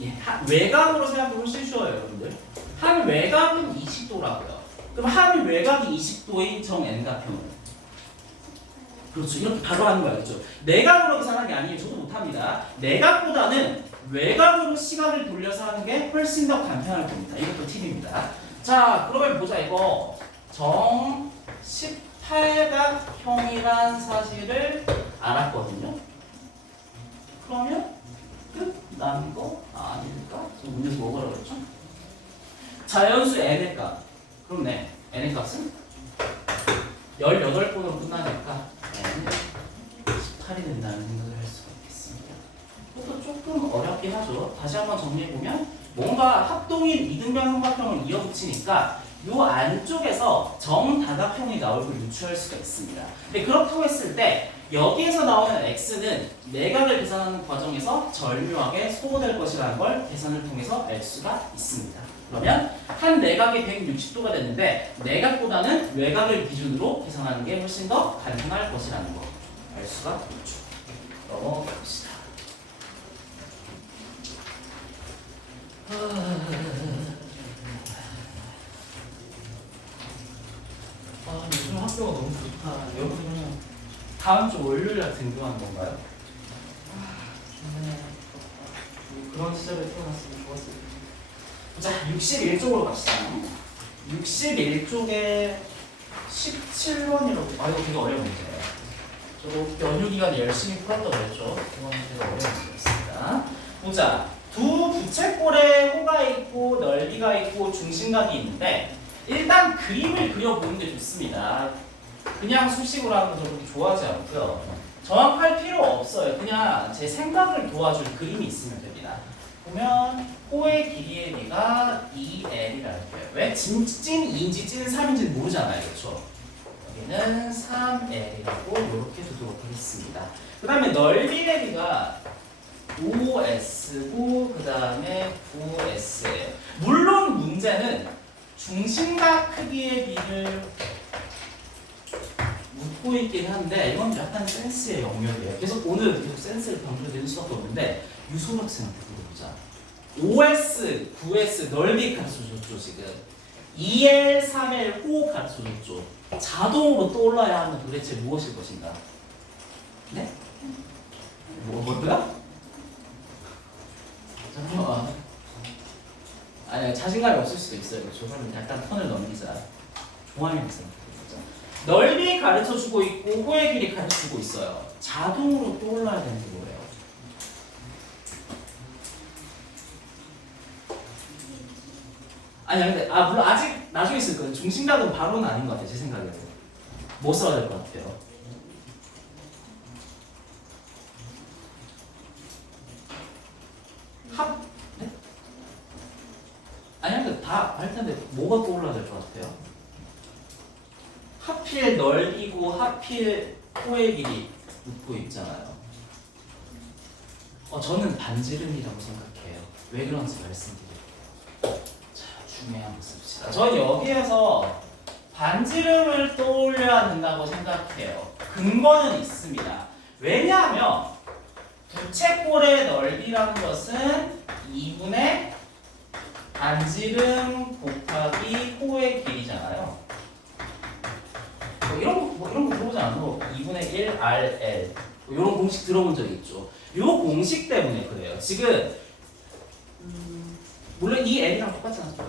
예, 외곽으로 생각하면 훨씬 쉬워요, 여러분들. 한 외곽은 20도라고요. 그럼 한 외곽이 20도인 정 N각형은? 그렇죠. 이렇게 바로 하는 거예요. 그렇죠? 내각으로 계산하는 게 아니에요. 저도 못합니다. 내각보다는 외곽으로 시각을 돌려서 하는 게 훨씬 더 간편할 겁니다. 이것도 팁입니다. 자, 그러면 보자. 이거 정 18각형이란 사실을 알았거든요. 그러면 끝난 거 아닐까? 저 문제에서 뭐라고 그랬죠? 자연수 n의 값. 그럼 네, n의 값은 18번으로 끝나니까 n은 18이 된다는 생각을 할 수가 있겠습니다. 이것도 조금 어렵긴 하죠. 다시 한번 정리해보면 뭔가 합동인 이등변 삼각형을 이어붙이니까 요 안쪽에서 정다각형이 나올 걸 유추할 수가 있습니다. 근데 그렇다고 했을 때 여기에서 나오는 x는 내각을 계산하는 과정에서 절묘하게 소거될 것이라는 걸 계산을 통해서 알 수가 있습니다. 그러면 한 내각이 160도가 됐는데 내각보다는 외각을 기준으로 계산하는 게 훨씬 더 간편할 것이라는 거 알 수가 있죠. 넘어갑시다. 요즘 학교가 너무 좋다. 여러분은 다 다음 주 월요일날 등교하는 건가요? 그런 시절에 태어났으면 좋았을 텐데. 자, 61쪽으로 갑시다. 61쪽에 17번이라고. 아, 이거 되게 어려운 문제예요. 저도 연휴 기간에 열심히 풀었다고 그랬죠. 이건 되게 어려운 문제였습니다. 보자. 두 부채꼴에 호가 있고 넓이가 있고 중심각이 있는데 일단 그림을 그려보는 게 좋습니다. 그냥 수식으로 하는 거 그렇게 좋아하지 않고요. 정확할 필요 없어요. 그냥 제 생각을 도와줄 그림이 있으면 됩니다. 보면 호의 길이의 비가 2L이라는 거예요. 왜? 찐 2인지 찐 3인지 모르잖아요. 그렇죠? 여기는 3L이라고 이렇게 두도록 하겠습니다. 그 다음에 넓이의 비가 5S고 그 다음에 9S예요. 물론 문제는 중심각 크기의 비를 묻고 있긴 한데 이건 약간 센스의 영역이에요. 계속 오늘 계속 센스를 강조드릴 수밖에 없는데 유솔 학생한테 물어보자. 5S, 9S 넓이 가르쳐줬죠 지금. 2L, 3L 호 가르쳐줬죠. 자동으로 떠올라야 하는 도대체 무엇일 것인가? 네? 뭐야? 잠깐만. 아니 자신감이 없을 수도 있어요. 그렇죠? 그러면 약간 턴을 넘기자. 종합이 학생. 넓이 가르쳐주고 있고 호의 길이 가르쳐주고 있어요. 자동으로 떠올라야 되는 게 뭐예요? 아니 근데 물론 아직 나중에 쓸 거예요. 중심각은 바로는 아닌 것 같아요. 제 생각에는. 뭐 써야 될 것 같아요? 합? 네? 아니 근데 다 할 텐데 뭐가 떠올라야 될 것 같아요? 하필 넓이고 하필 호의 길이 묻고 있잖아요. 저는 반지름이라고 생각해요. 왜 그런지 말씀드릴게요. 자, 중요한 거 씁시다. 저는 여기에서 반지름을 떠올려야 된다고 생각해요. 근거는 있습니다. 왜냐하면 부채꼴의 넓이라는 것은 2분의 반지름 곱하기 호의 길이잖아요. 이런 거 들어보지 않아도 2분의 1 RL 이런 공식 들어본 적 있죠. 이 공식 때문에 그래요. 지금 물론 이 L이랑 똑같지 않을까요?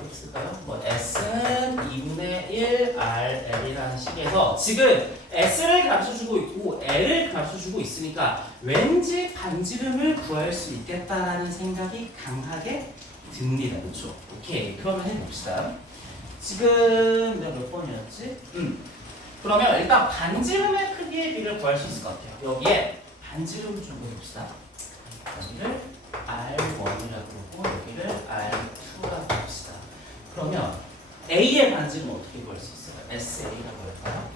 뭐 S는 2분의 1 RL이라는 식에서 지금 S를 가르쳐주고 있고 L을 가르쳐주고 있으니까 왠지 반지름을 구할 수 있겠다라는 생각이 강하게 듭니다. 그렇죠? 오케이. 그러면 해봅시다. 지금 내가 몇 번이었지? 그러면 일단 반지름의 크기의 비를 구할 수 있을 것 같아요. 여기에 반지름을 좀 해봅시다. 여기를 R1이라고 하고 여기를 R2라고 합시다. 그러면 A의 반지름은 어떻게 구할 수 있어요? SA라고 할까요?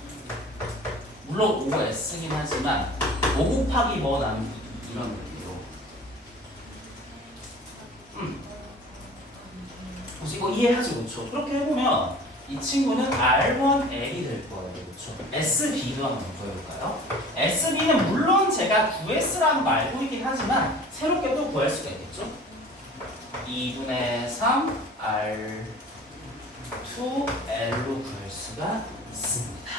물론 5S긴 하지만 5 곱하기 뭐 나누기 이런 느낌으로 혹시 이거 이해하지 그렇죠? 그렇게 해보면 이 친구는 R1L이 될 거예요. 그렇죠? SB도 한번 보여볼까요? SB는 물론 제가 9S라는 거 알고 있긴 하지만 새롭게 또 구할 수가 있겠죠? 2분의 3 R2L로 구할 수가 있습니다.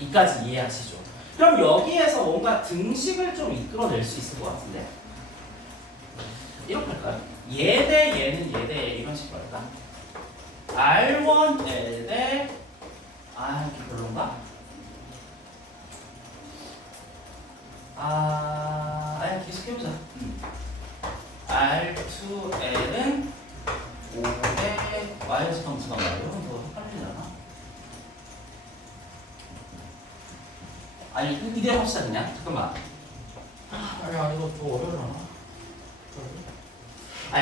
이까지 이해하시죠? 그럼 여기에서 뭔가 등식을 좀 이끌어낼 수 있을 것 같은데 이렇게 할까요? 얘 대 얘는 얘 대 얘 이런 식으로 할까? R1L 대 이게 별론가? 아니 계속 해보자. R2L은 5대 마이너스 방수가 말이에요. 더 헷갈리잖아. 아니 이대로 합시다 그냥. 잠깐만. 아니 이거 더 어려울라나?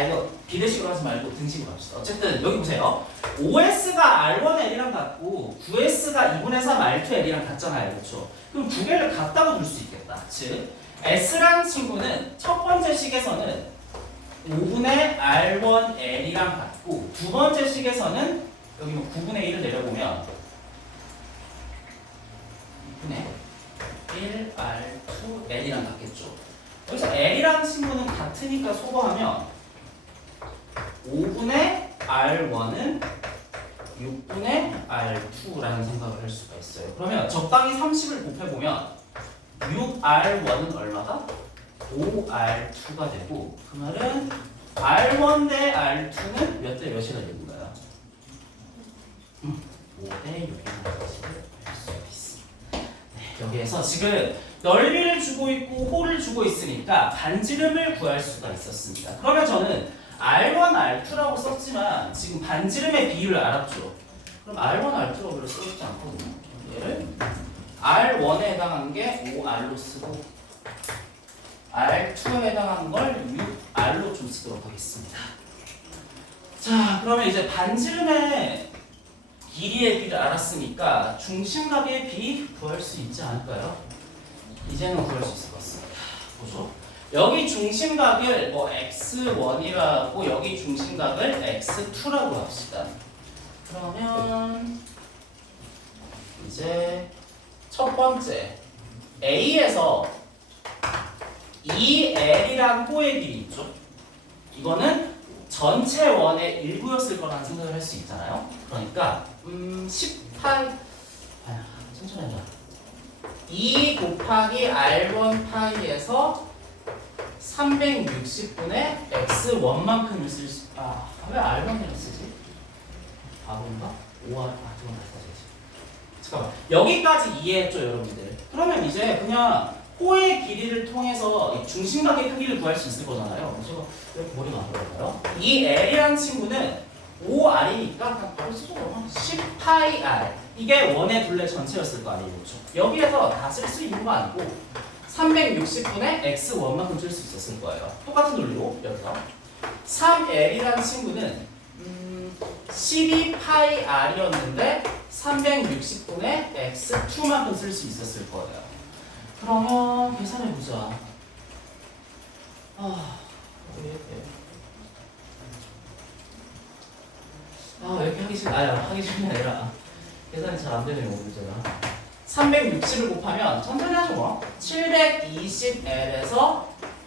이거 비례식으로 하지 말고 등식으로 합시다. 어쨌든 여기 보세요. 5S가 R1L이랑 같고 9S가 2분의 3 R2L이랑 같잖아요. 그렇죠? 그럼 두 개를 같다고 둘 수 있겠다. 즉 S라는 친구는 첫 번째 식에서는 5분의 R1L이랑 같고 두 번째 식에서는 여기 뭐 9분의 1을 내려보면 2분의 1 R2L이랑 같겠죠. 여기서 L이라는 친구는 같으니까 소거하면 5분의 R1은 6분의 R2라는 생각을 할 수가 있어요. 그러면 적당히 30을 곱해보면 6R1은 얼마가? 5R2가 되고 그 말은 R1 대 R2는 몇 대 몇이가 되는 거야? 5대 6이라는 사실을 알 수 있습니다. 네, 여기에서 지금 넓이를 주고 있고 홀을 주고 있으니까 반지름을 구할 수가 있었습니다. 그러면 저는 R1, R2라고 썼지만 지금 반지름의 비율을 알았죠. 그럼 R1, R2라고 별로 써있지 않거든요. 얘를 R1에 해당하는 게 5R로 쓰고 R2에 해당하는 걸 6R로 좀 쓰도록 하겠습니다. 자, 그러면 이제 반지름의 길이의 비를 알았으니까 중심각의 비 구할 수 있지 않을까요? 이제는 구할 수 있을 것 같습니다. 보죠. 여기 중심각을 뭐 x1이라고 여기 중심각을 x2라고 합시다. 그러면 이제 첫 번째 A에서 EL이란 호의 길이 있죠. 이거는 전체 원의 일부였을 거라는 생각을 할 수 있잖아요. 그러니까 10파이 천천히 하자. 2 곱하기 R1 파이에서 360분의 x1만큼을 쓸 수. 왜 R1이라고 쓰지? 바본가? 5R 저건 다시 써야지. 잠깐만. 여기까지 이해했죠, 여러분들? 그러면 이제 그냥 호의 길이를 통해서 이 중심각의 크기를 구할 수 있을 거잖아요. 제가 왜 머리가 안 돌아가요? 이 L이라는 친구는 5R이니까 그냥 바로 쓰죠. 10파이 R. 이게 원의 둘레 전체였을 거 아니에요. 그렇죠? 여기에서 다 쓸 수 있는 거 아니고 360분의 x1만큼 쓸 수 있었을 거예요. 똑같은 논리로 여기서 3L이라는 친구는 12파이 R이었는데 360분의 x2만큼 쓸 수 있었을 거예요. 그러면 계산해보자. 왜 이렇게 하기 싫? 하기 싫은 게 아니라 계산이 잘 안 되네요, 오늘 제가. 360을 곱하면 천천히 하죠 뭐. 720L에서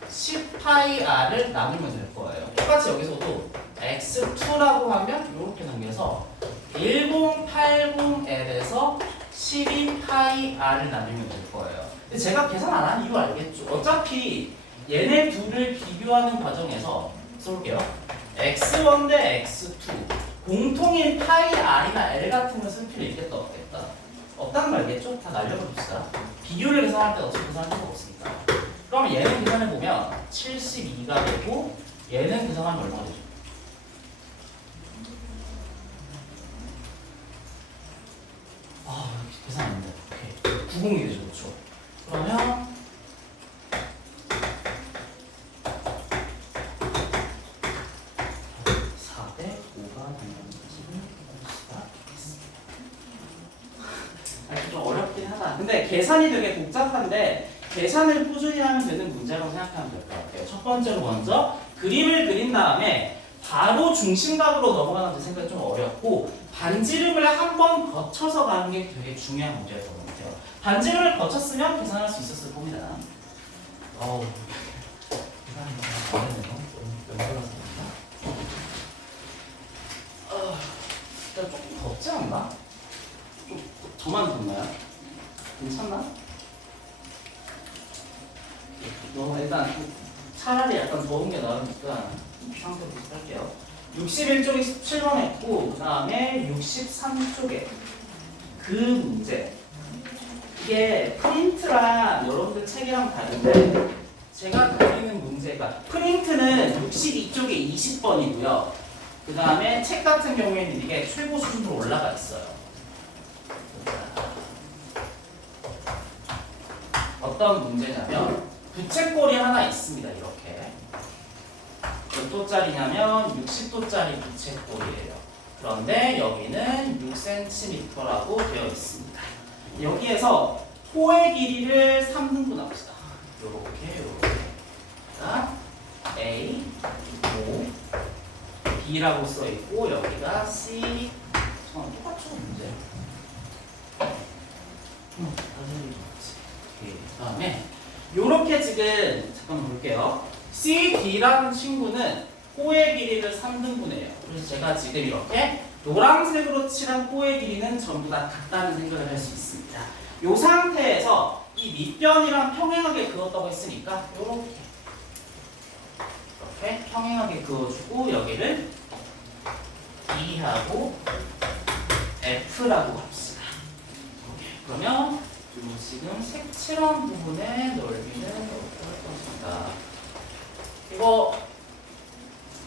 10파이 R을 나누면 될 거예요. 똑같이 여기서도 x2라고 하면 이렇게 남겨서 1080L에서 12파이 R을 나누면 될 거예요. 근데 제가 계산 안 한 이유 알겠죠? 어차피 얘네 둘을 비교하는 과정에서 써볼게요. x1 대 x2 공통인 파이 R이나 L 같은 걸 쓸 필요 있겠다 없겠다? 없다는 거 알겠죠? 다 날려버립시다. 비교를 계산할 때 어차피 계산할 필요가 없으니까. 그러면 얘는 계산해보면 72가 되고 얘는 계산하면 얼마가 되죠? 계산 안 돼. 오케이. 90이 되죠, 그렇죠? 그러면 4대 5가 된다는 것을 알수 좀 어렵긴 하다. 근데 계산이 되게 복잡한데 계산을 꾸준히 하면 되는 문제라고 생각하면 될 것 같아요. 첫 번째로 먼저 그림을 그린 다음에 바로 중심각으로 넘어가는 생각이 좀 어렵고 반지름을 한 번 거쳐서 가는 게 되게 중요한 문제였던 것 같아요. 반지름을 거쳤으면 계산할 수 있었을 겁니다. 계산이 안 되네요. 조금 덥지 않나? 좀 저만 덥나요? 괜찮나? 일단 차라리 약간 더운 게 나으니까 상태 비슷할게요. 61쪽에 17번 했고 그 다음에 63쪽에 그 문제 이게 프린트랑 여러분들 책이랑 다른데 제가 그리는 문제가 프린트는 62쪽에 20번이고요. 그 다음에 책 같은 경우에는 이게 최고 수준으로 올라가 있어요. 어떤 문제냐면 부채꼴이 하나 있습니다. 이렇게 몇 도짜리냐면 60도짜리 부채꼴이에요. 그런데 여기는 6cm라고 되어 있습니다. 여기에서 호의 길이를 3등분 합시다. 요렇게 자, A, O, B라고 써있고 여기가 C 똑같죠 문제. 그 다음에 요렇게 지금 잠깐만 볼게요. CD라는 친구는 호의 길이를 3등분해요. 그래서 제가 지금 이렇게 노란색으로 칠한 호의 길이는 전부 다 같다는 생각을 할 수 있습니다. 이 상태에서 이 이 밑변이랑 평행하게 그었다고 했으니까 요렇게 이렇게 평행하게 그어주고 여기를 B하고 F라고 합시다. 그러면 요 지금 색칠한 부분의 넓이는 어떻게 할 것인가? 이거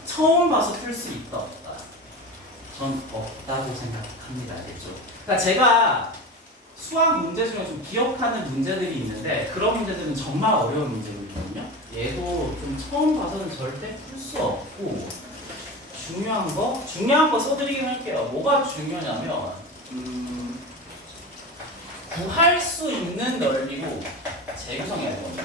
처음 봐서 풀 수 있다 없다? 전 없다고 생각합니다. 알겠죠? 그러니까 제가 수학 문제 중에 좀 기억하는 문제들이 있는데 그런 문제들은 정말 어려운 문제거든요. 얘도 좀 처음 봐서는 절대 풀 수 없고 중요한 거 써드리긴 할게요. 뭐가 중요하냐면 구할 수 있는 넓이로 재구성해야 되거든요.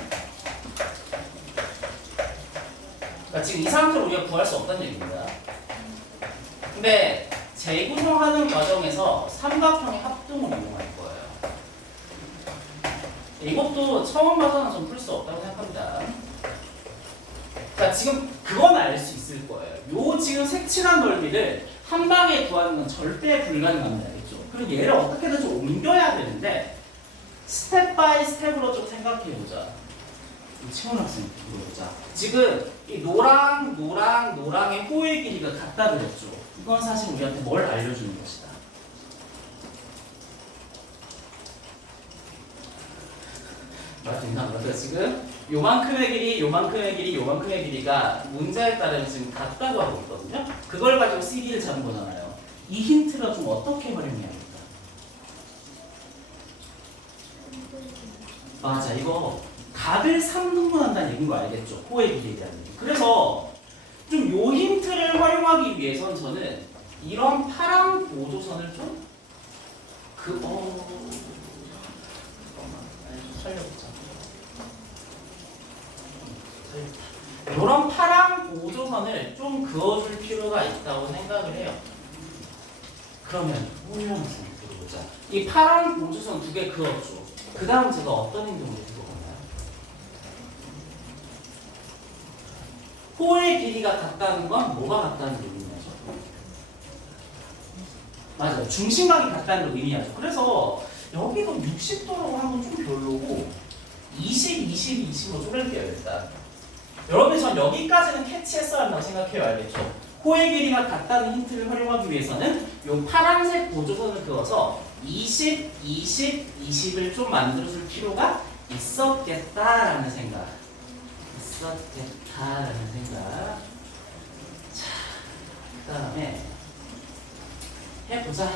그러니까 지금 이 상태로 우리가 구할 수 없다는 얘기입니다. 근데 재구성하는 과정에서 삼각형의 합동을 이용할 거예요. 이것도 처음 봐서는 좀 풀 수 없다고 생각합니다. 그러니까 지금 그건 알 수 있을 거예요. 요 지금 색칠한 넓이를 한 방에 구하는 건 절대 불가능합니다. 알겠죠? 그리고 얘를 어떻게든 좀 옮겨야 되는데 스텝 바이 스텝으로 좀 생각해보자. 채원 학생 물어보자. 지금 이 노랑의 호의 길이가 같다 그랬죠. 이건 사실 우리한테 뭘 알려주는 것이다. 맞습니다. 그래서 지금 요만큼의 길이, 요만큼의 길이, 요만큼의 길이가 문제에 따르면 지금 같다고 하고 있거든요. 그걸 가지고 CD를 잡은 거잖아요. 이 힌트를 좀 어떻게 활용해야겠다. 맞아, 이거 각을 3등분한다는 얘기인 거 알겠죠? 호의 길이에 대한 얘기. 그래서 좀 요 힌트를 활용하기 위해선 저는 이런 파랑 보조선을 좀 잠깐만, 좀 살려보자. 이런 파랑 보조선을 좀 그어줄 필요가 있다고 생각을 해요. 그러면 훌륭하게 들어보자. 이 파랑 보조선 2개 그었죠. 그 다음 제가 어떤 행동을 해줄 건가요? 호의 길이가 같다는 건 뭐가 같다는 의미냐죠? 맞아요. 중심각이 같다는 걸 의미하죠. 그래서 여기도 60도로 하면 좀 별로고 20로 쪼갤게요 일단. 여러분 전 여기까지는 캐치했어야 한다고 생각해요. 알겠죠? 호의 길이가 같다는 힌트를 활용하기 위해서는 이 파란색 보조선을 그어서 20을 좀 만들어줄 필요가 있었겠다라는 생각. 자, 그 다음에 해보자.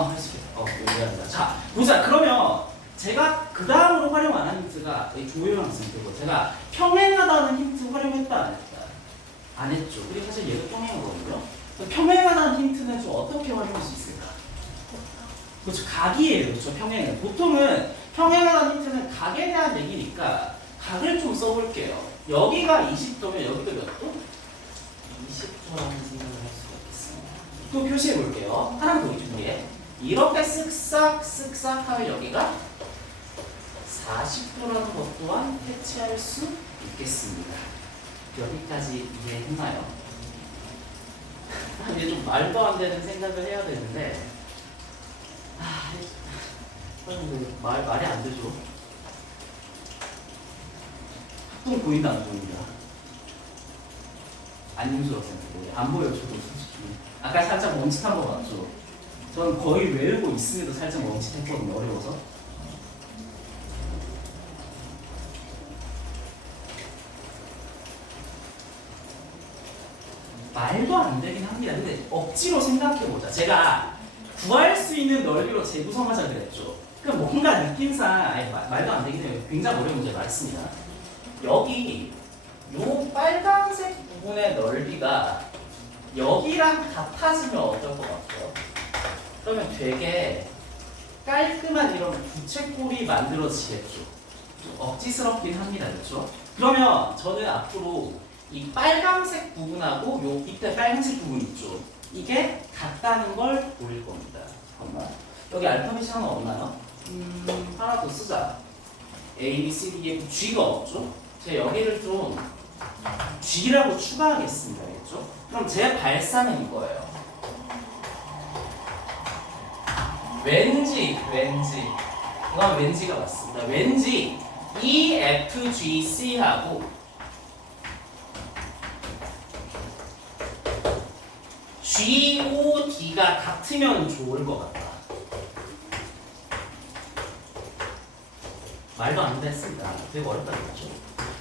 할 수 있겠다. 미안합니다. 자, 보자. 그러면 제가 그 다음으로 활용 안 한 힌트가 이 조효영 학생 그거 제가 평행하다는 힌트 활용했다 안 했다? 안 했죠. 그리고 사실 얘도 평행하거든요. 평행하다는 힌트는 좀 어떻게 활용할 수 있을까? 그렇죠. 각이에요. 그렇죠. 평행은. 보통은 평행하다는 힌트는 각에 대한 얘기니까 각을 좀 써볼게요. 여기가 20도면 여기도 몇 도? 20도라는 생각을 할 수가 있겠습니다. 또 표시해 볼게요. 하나 더 준비해. 이렇게 쓱싹 하면 여기가 40도라는 것 또한 캐치할 수 있겠습니다. 여기까지 이해했나요? 이제 좀 말도 안 되는 생각을 해야 되는데 말이 안 되죠. 학동 보인다 안 보인다? 안윤수 학생 보여요. 안 보여요. 저도 솔직히. 아까 살짝 멈칫한 거 맞죠? 저는 거의 외우고 있음에도 살짝 멈칫했거든요. 어려워서. 말도 안 되긴 합니다. 근데 억지로 생각해보자. 제가 구할 수 있는 넓이로 재구성하자 그랬죠. 그럼 뭔가 느낌상 말도 안 되긴 해요. 굉장히 어려운 문제 맞습니다. 여기 요 빨간색 부분의 넓이가 여기랑 같아지면 어떨 것 같아요? 그러면 되게 깔끔한 이런 부채꼴이 만들어지겠죠. 좀 억지스럽긴 합니다. 그렇죠? 그러면 저는 앞으로 이 빨간색 부분하고 요 밑에 빨간색 부분 있죠. 이게 같다는 걸 보일 겁니다. 잠깐만. 여기 알파벳이 하나 없나요? 하나 더 쓰자. A, B, C, D, F, G가 없죠? 제가 여기를 좀 G라고 추가하겠습니다. 알겠죠? 그럼 제 발사는 이거예요. 왠지 이건 왠지가 맞습니다. 왠지 E, F, G, C하고 G, O, D가 같으면 좋을 것 같다. 말도 안 됐습니다. 되게 어렵다 그랬죠?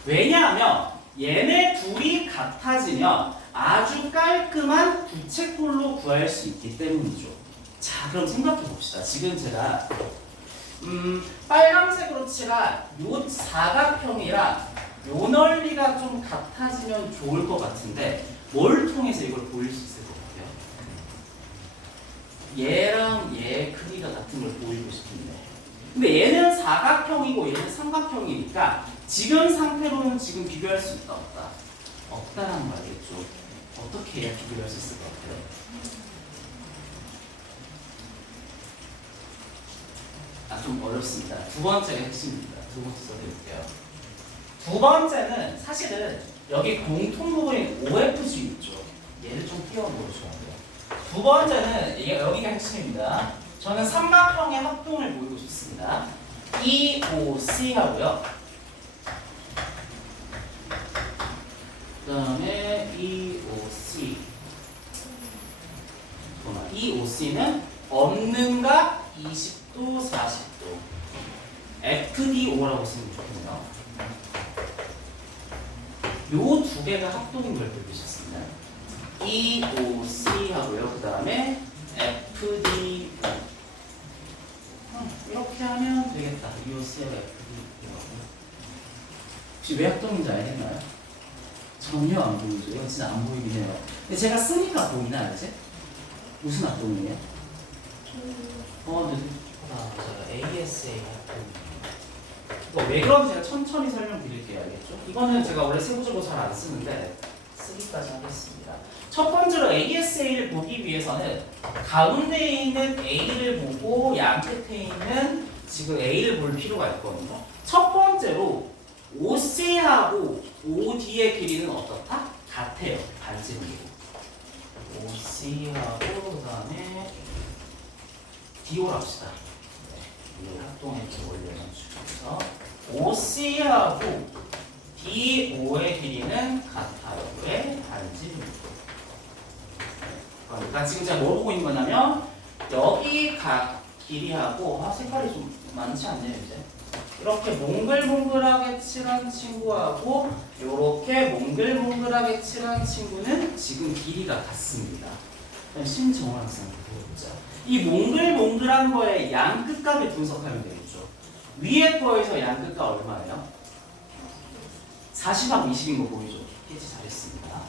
왜냐하면 얘네 둘이 같아지면 아주 깔끔한 부채꼴로 구할 수 있기 때문이죠. 자, 그럼 생각해 봅시다. 지금 제가 빨간색으로 칠한 요 사각형이랑 요 넓이가 좀 같아지면 좋을 것 같은데 뭘 통해서 이걸 보일 수 있을 것 같아요? 얘랑 얘 크기가 같은 걸 보이고 싶은데 근데 얘는 사각형이고 얘는 삼각형이니까 지금 상태로는 지금 비교할 수 있다 없다? 없다라는 말이겠죠. 어떻게 해야 비교할 수 있을 것 같아요? 좀 어렵습니다. 두 번째가 핵심입니다. 두 번째 써드릴게요. 두 번째는 사실은 여기 공통 부분인 OFG 있죠. 얘를 좀 띄워보고 좋아요. 두 번째는 이게 여기가 핵심입니다. 저는 삼각형의 합동을 보이고 싶습니다. EOC 하고요. 그 다음에 EOC. EOC는 없는가 20도, 40도. FDO라고 쓰면 좋겠네요. 요 두 개가 합동인 걸 보고 싶습니다. EOC 하고요. 그 다음에 FDO. 이렇게 하면 되겠다. EOC하고 FDO. 혹시 왜 합동인지 알겠나요? 전혀 안 보이죠? 이거 진짜 안 보이긴 해요. 근데 제가 쓰니까 보이나 이제? 무슨 합동이에요? 네. 맞아요. ASA 합동. 이거 왜 그런지 제가 천천히 설명드릴게요. 알겠죠? 이거는 제가 원래 세부적으로 잘 안 쓰는데 쓰기까지 하겠습니다. 첫 번째로 ASA를 보기 위해서는 가운데에 있는 A를 보고 양 끝에 있는 지금 A를 볼 필요가 있거든요. 첫 번째로 OC하고 OD의 길이는 어떻다? 같아요. 반지름으로. OC하고 그 다음에 DO로 합시다. 이 합동했죠. 원래는 주에서 OC하고 DO의 길이는 같아요. 왜? 반지름으로. 그러니까 지금 제가 뭐 보고 있는 거냐면 여기 각 길이하고 색깔이 좀 많지 않네요 이제. 이렇게 몽글몽글하게 칠한 친구하고 이렇게 몽글몽글하게 칠한 친구는 지금 길이가 같습니다. 심정원 학생 보여보자. 이 몽글몽글한 거에 양 끝값을 분석하면 되겠죠. 위에 거에서 양 끝값 얼마예요? 40하고 20인 거 보이죠? 깨지 잘했습니다.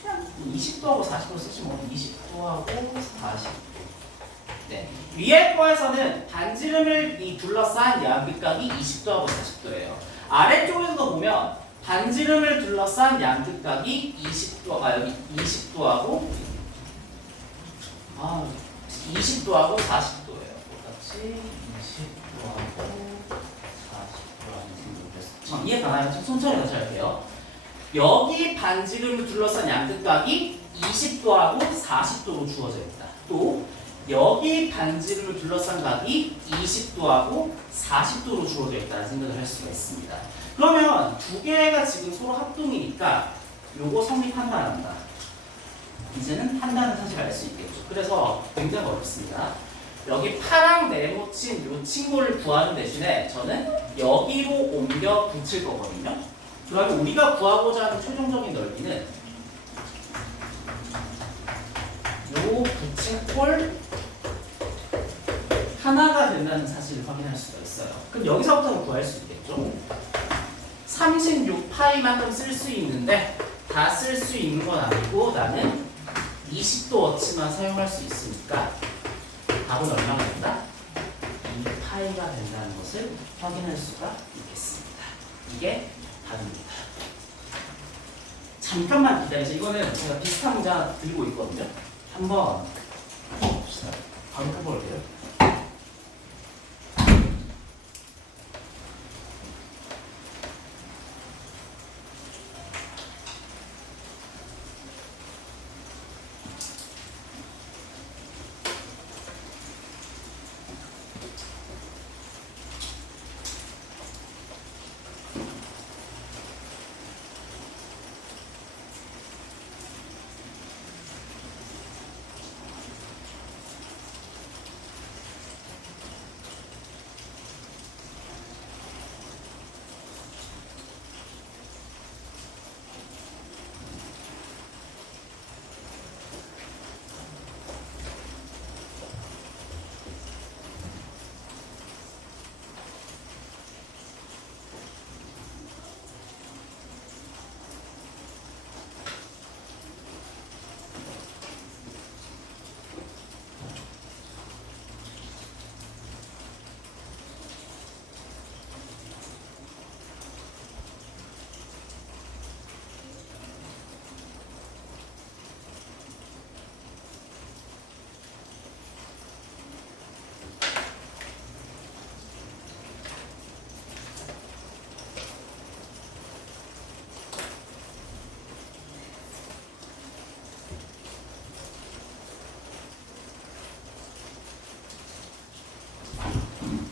그냥 20도하고 40도 쓰시면 20도하고 40도. 네. 위에 거에서는 반지름을 둘러싼 양끝각이 20도하고 40도예요. 아래쪽에서도 보면 반지름을 둘러싼 양끝각이 여기 20도하고 20도하고 40도예요. 똑같이 20도하고 40도라는 생각을 이해가나요? 좀 천천히 다시 할게요. 여기 반지름을 둘러싼 양끝각이 20도하고 40도로 주어져 있다. 또 여기 반지름을 둘러싼 각이 20도하고 40도로 주어져 있다는 생각을 할 수가 있습니다. 그러면 두 개가 지금 서로 합동이니까 요거 성립한다는 이제는 판단은 사실 알 수 있겠죠. 그래서 굉장히 어렵습니다. 여기 파랑 네모친 요 친구를 구하는 대신에 저는 여기로 옮겨 붙일 거거든요. 그러면 우리가 구하고자 하는 최종적인 넓이는 요 부채꼴 하나가 된다는 사실을 확인할 수가 있어요. 그럼 여기서부터 구할 수 있겠죠? 36파이만큼 쓸 수 있는데 다 쓸 수 있는 건 아니고 나는 20도어치만 사용할 수 있으니까 답은 얼마나 된다? 2파이가 된다는 것을 확인할 수가 있겠습니다. 이게 답입니다. 잠깐만 기다리세요. 이거는 제가 비슷한 문제 하나 들고 있거든요. 한번 봅시다. 바로 뽑아볼게요.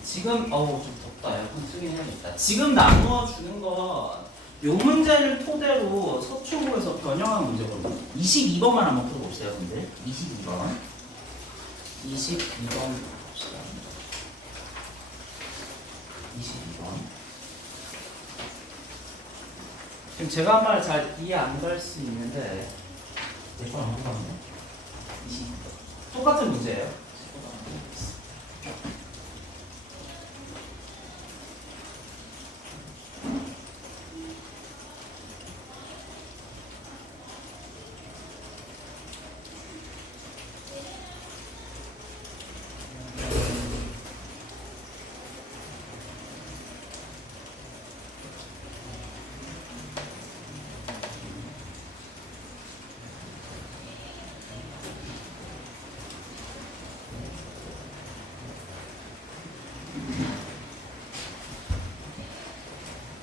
지금 좀 덥다. 에어컨 쓰긴 해야겠다. 지금 나누어주는 건 요 문제를 토대로 서초구에서 변형한 문제거든요. 22번만 한번 풀어봅시다, 여러분들. 22번. 22번 봅시다. 22번. 지금 제가 한 말 잘 이해 안 갈 수 있는데 몇 번 안 풀었네. 22번. 똑같은 문제예요.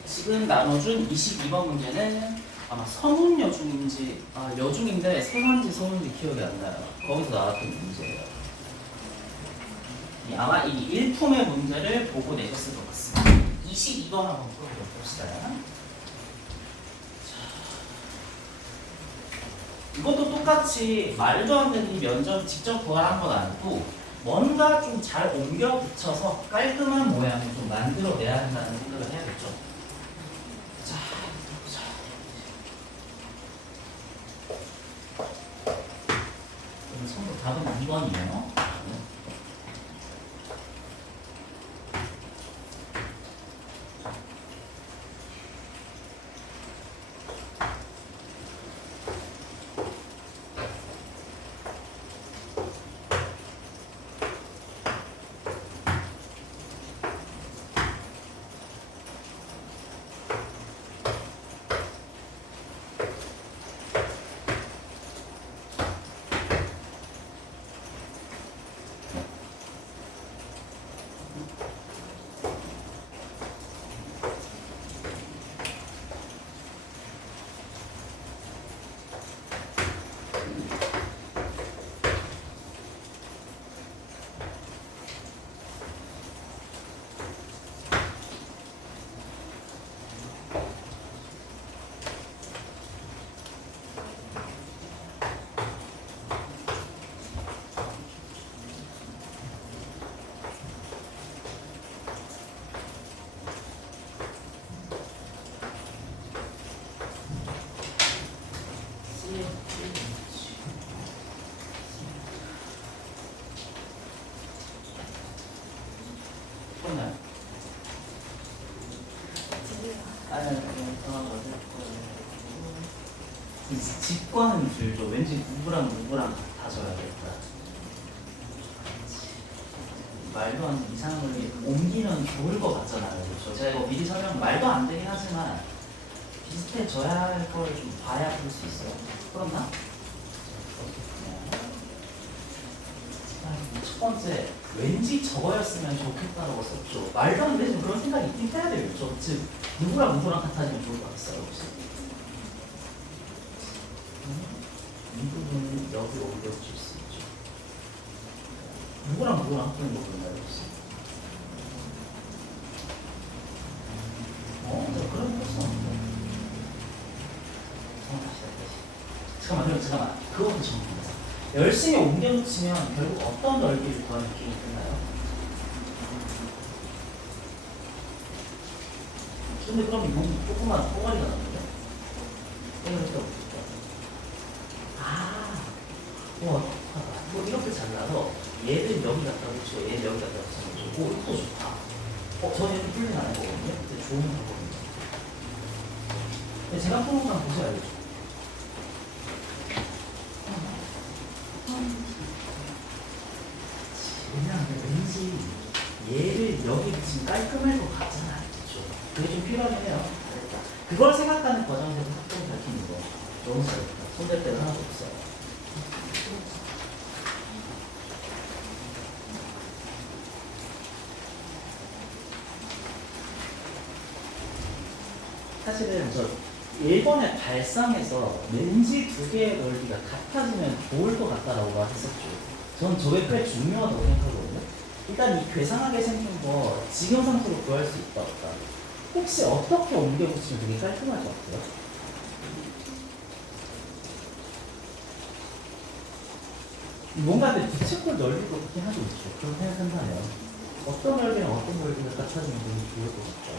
지금 나눠준 22번 문제는 아마 서문여중인지 여중인데 생한지 서문인지 기억이 안 나요. 거기서 나왔던 문제예요. 아마 이 일품의 문제를 보고 내셨을 것 같습니다. 22번 한번 풀어보도록 합시다. 이것도 똑같이 말도 안 되는 면접 직접 부활한 건 아니고 뭔가 좀 잘 옮겨 붙여서 깔끔한 모양을 좀 만들어내야 한다는 생각을 해야겠죠. 자, 그럼 참고 답은 2번이에요. 직관은 들죠. 왠지 누구랑 같아져야겠다. 말도 안 되는 이상한 걸 옮기면 좋을 것 같잖아요. 그렇죠? 제가 이거 미리 설명 말도 안 되긴 하지만 비슷해져야 할 걸 좀 봐야 볼 수 있어요. 그렇나? 첫 번째, 왠지 저거였으면 좋겠다라고 썼죠. 말도 안 되지만 그런 생각이 있긴 해야 돼요. 즉, 누구랑 같아지면 좋을 것 같았어요, 혹시? 이 부분은 여기로 옮겨줄 수 있죠. 누구랑 합하는 거보나요, 혹시? 그런 것은 없네. 잠깐만. 그것도 정리해서. 열심히 옮겨놓치면 결국 어떤 넓이를 구하는 느낌이 드나요? 근데 그럼 이 조그만 덩어리가 나는데? 이렇게 없을까? 뭐 이렇게 잘라서 얘를 여기 갖다 붙이고 얘를 여기 갖다 붙이면 이것도 좋다. 저는 이렇게 풀린 안 해보거든요. 근데 좋은 방법입니다. 근데 제가 푸는 건 보셔야 알죠. 그냥 왠지 얘를 여기 지금 깔끔할 것 같잖아. 그렇죠? 그게 좀 필요하긴 해요. 그걸 생각하는 과정에서 학점이 밝히는 거 너무 잘했다. 손댈 데가 하나도 없어요. 사실은 저 1번의 발상에서 왠지 두 개의 넓이가 같아지면 좋을 것 같다라고 말했었죠. 전 저게 꽤 중요하다고 생각하거든요. 일단 이 괴상하게 생긴 거 지금 상태로 구할 수 있다 없다. 혹시 어떻게 옮겨붙이면 되게 깔끔할 것 같아요? 뭔가 근데 부채꼴 넓이도 그렇게 하고 있죠. 그렇게 생각한다면 어떤 넓이랑 어떤 넓이가 같아지면 되게 좋을 것 같죠.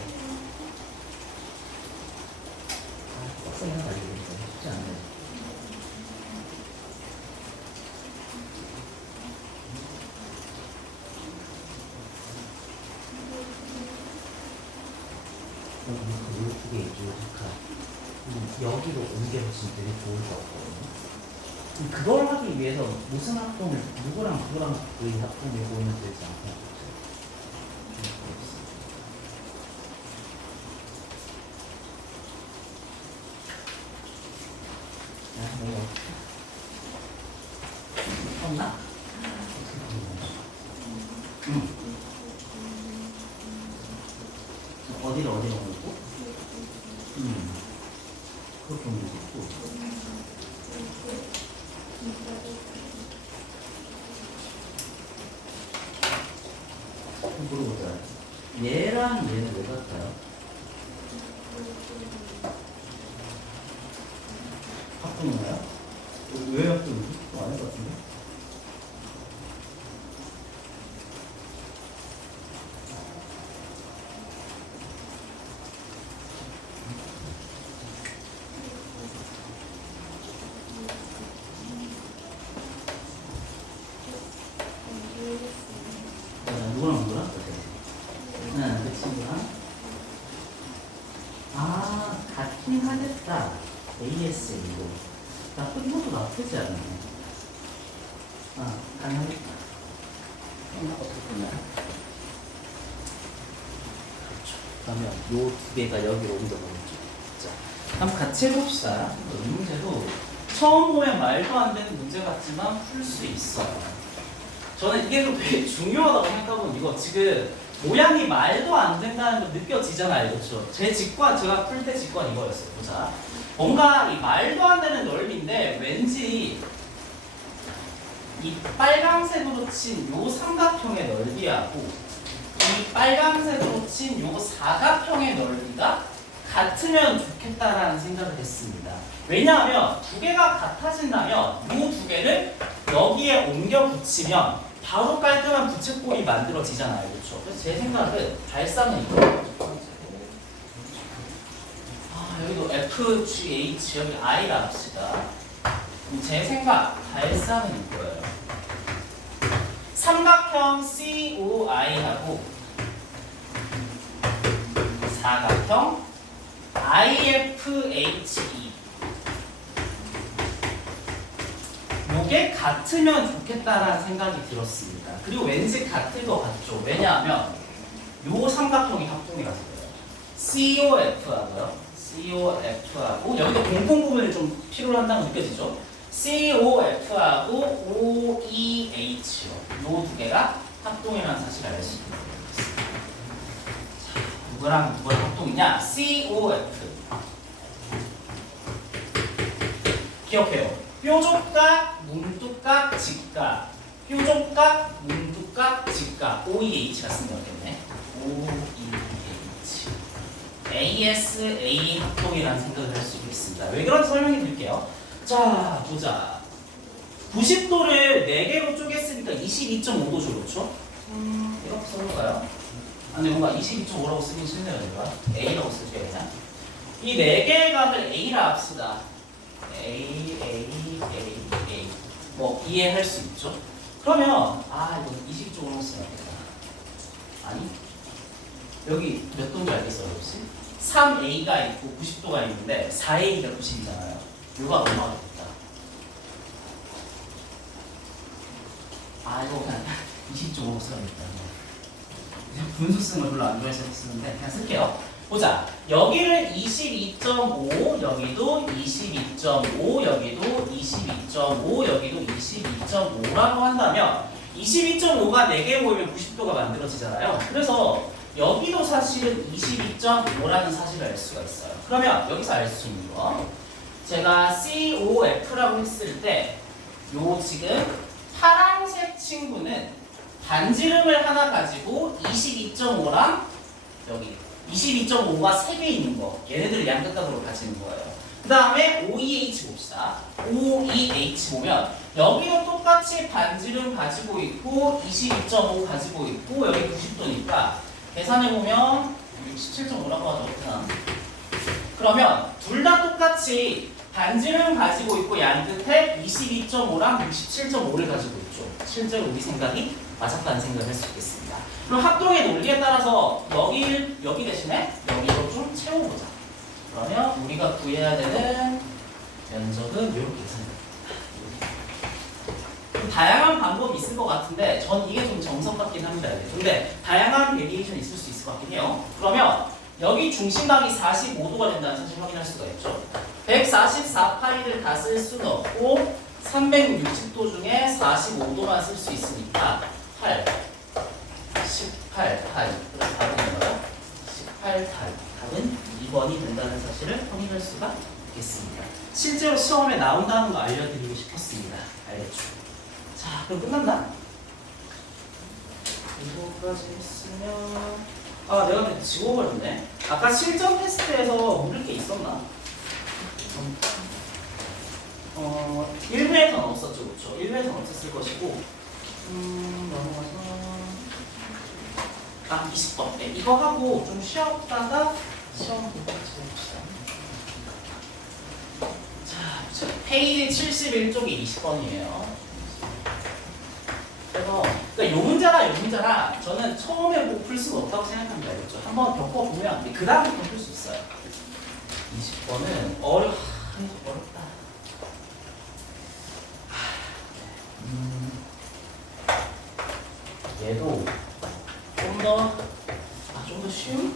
빡세게 하나 알려드리니까 쉽지 않네요. 이두개 있죠. 여기로 옮겨붙이면 되게 좋을 것 같거든요. 그걸 하기 위해서 무슨 합동을 누구랑 의 합동을 보면 되지 않고 없나? 어디로 옮기고? 그렇게 옮기고 물어보자. 얘랑 얘는 왜 같아요? 합동인가요? 왜 합동이지? 아닐 것 같은데? 누구랑? 그 친구랑? 같긴 하겠다. ASA로. 이것도 나쁘지 않네. 가능하겠다. 어떻게 보면. 그렇죠. 그러면 요 두 개가 여기로 옮겨보겠죠. 자, 한번 같이 해봅시다. 이 문제도 처음 보면 말도 안 되는 문제 같지만 풀 수 있어요. 저는 이게 좀 되게 중요하다고 생각하고 이거 지금 모양이 말도 안 된다는 거 느껴지잖아요. 그렇죠? 제가 풀 때 직관 이거였어요. 보자. 뭔가 이 말도 안 되는 넓이인데 왠지 이 빨강색으로 친 요 삼각형의 넓이하고 이 빨강색으로 친 요 사각형의 넓이가 같으면 좋겠다라는 생각을 했습니다. 왜냐하면 두 개가 같아진다면 이 두 개를 여기에 옮겨 붙이면 바로 깔끔한 부채꼴이 만들어지잖아요. 그렇죠? 그래서 제 생각은 발상은 이거예요. 여기도 F, G, H, 여기 I라 합시다. 제 생각, 발상은 이거예요. 삼각형 COI하고 사각형 IFHE 요게 같으면 좋겠다라는 생각이 들었습니다. 그리고 왠지 같을 것 같죠. 왜냐하면 요 삼각형이 합동이라서 그래요. COF하고요. COF하고 여기도 공통 부분이 좀 필요로 한다고 느껴지죠. COF하고 OEH요. 요 두 개가 합동이라는 사실을 알 수 있습니다. 자, 누구랑 누구랑 합동이냐? COF. 기억해요. 뾰족각, 뭉뚝각, 직각. 뾰족각, 뭉뚝각, 직각. OEH가 쓴 거기 때문에 OEH. ASA 합동이라는 생각을 할 수 있겠습니다. 왜 그런지 설명해 드릴게요. 자, 보자. 90도를 4개로 쪼갰으니까 22.5도죠, 그렇죠? 이렇게 써볼까요? 근데 뭔가 22.5라고 쓰긴 싫네요, 제가. A라고 쓸게요, 그냥. 이 4개의 각을 A라 합시다. A. 뭐, 이해할 수 있죠? 그러면, 이거 22.5라고 쓰면 안 되겠다. 아니, 여기 몇 도인지 알겠어요, 혹시? 3A가 있고 90도가 있는데 4A가 90이잖아요. 요가 얼마가 됐다. 이거 그냥 20.5 써야겠다. 분수 쓰는 걸 별로 안 좋아해서 쓰는데 그냥 쓸게요. 보자. 여기를 22.5, 여기도 22.5, 여기도 22.5, 여기도 22.5라고 한다면 22.5가 4개 모이면 90도가 만들어지잖아요. 그래서 여기도 사실은 22.5라는 사실을 알 수가 있어요. 그러면 여기서 알 수 있는 거, 제가 COF라고 했을 때 요 지금 파란색 친구는 반지름을 하나 가지고 22.5랑 여기 22.5가 3개 있는 거, 얘네들을 양극각으로 가지는 거예요. 그 다음에 OEH 봅시다. OEH 보면 여기도 똑같이 반지름 가지고 있고 22.5 가지고 있고 여기 90도니까 계산해보면 67.5라고 하죠. 그러면 둘 다 똑같이 반지름 가지고 있고 양 끝에 22.5랑 67.5를 가지고 있죠. 실제로 우리 생각이 맞았다는 생각을 할 수 있겠습니다. 그럼 합동의 논리에 따라서 여기 대신에 여기로 좀 채워보자. 그러면 우리가 구해야 되는 면적은 이렇게 계산됩니다. 다양한 방법이 있을 것 같은데 전 이게 좀 정석 같긴 합니다. 근데 다양한 베리에이션이 있을 수 있을 것 같긴 해요. 그러면 여기 중심각이 45도가 된다는 사실 확인할 수가 있죠. 144파이를 다 쓸 수는 없고 360도 중에 45도만 쓸 수 있으니까 18파이. 답은 뭐예요? 18파이. 답은 2번이 된다는 사실을 확인할 수가 있겠습니다. 실제로 시험에 나온다는 거 알려드리고 싶었습니다. 알겠죠? 자, 그럼 끝났나? 이거까지 했으면 내가 근데 지워버렸네. 아까 실전 테스트에서 물을 게 있었나? 1회에서는 없었죠, 그렇죠? 1회에서는 없었을 것이고 넘어가서 20번. 네, 이거 하고 좀 쉬었다가 시험 보고 해봅시다. 자, 페이지 71쪽이 20번이에요. 그래서 그러니까 요 문제랑 저는 처음에 뭐 풀 수가 없다고 생각합니다. 알겠죠? 한번 겪어보면 그 다음부터 풀 수 있어요. 20번은 어렵다. 얘도 좀 더 쉬운?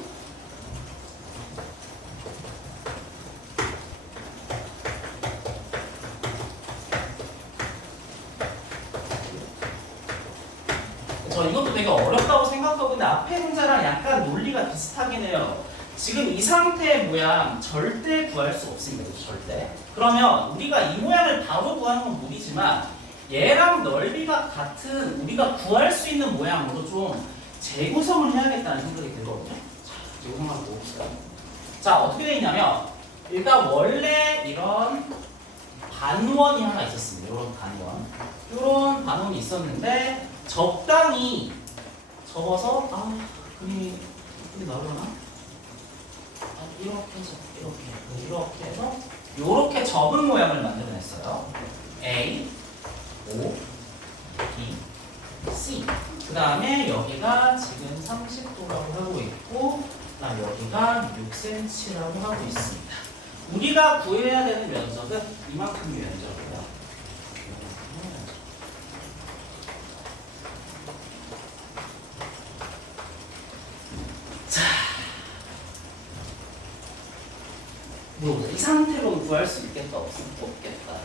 저 이것도 되게 어렵다고 생각하고 근데 앞에 문제랑 약간 논리가 비슷하긴 해요. 지금 이 상태의 모양 절대 구할 수 없습니다. 절대. 그러면 우리가 이 모양을 바로 구하는 건 무리지만 얘랑 넓이가 같은 우리가 구할 수 있는 모양으로 좀 재구성을 해야겠다는 생각이 들거든요. 자, 재구성 한번 봅시다. 자, 어떻게 되어 있냐면 일단 원래 이런 반원이 하나 있었습니다. 이런 반원. 이런 반원이 있었는데 적당히 접어서 그림이 나오려나? 이렇게 해서 이렇게 해서 이렇게 접은 모양을 만들어냈어요. A, O, B, C. 그 다음에 여기가 지금 30도라고 하고 있고, 그다음 여기가 6cm라고 하고 있습니다. 우리가 구해야 되는 면적은 이만큼의 면적이에요. 자, 이 상태로 구할 수 있겠다 없겠다.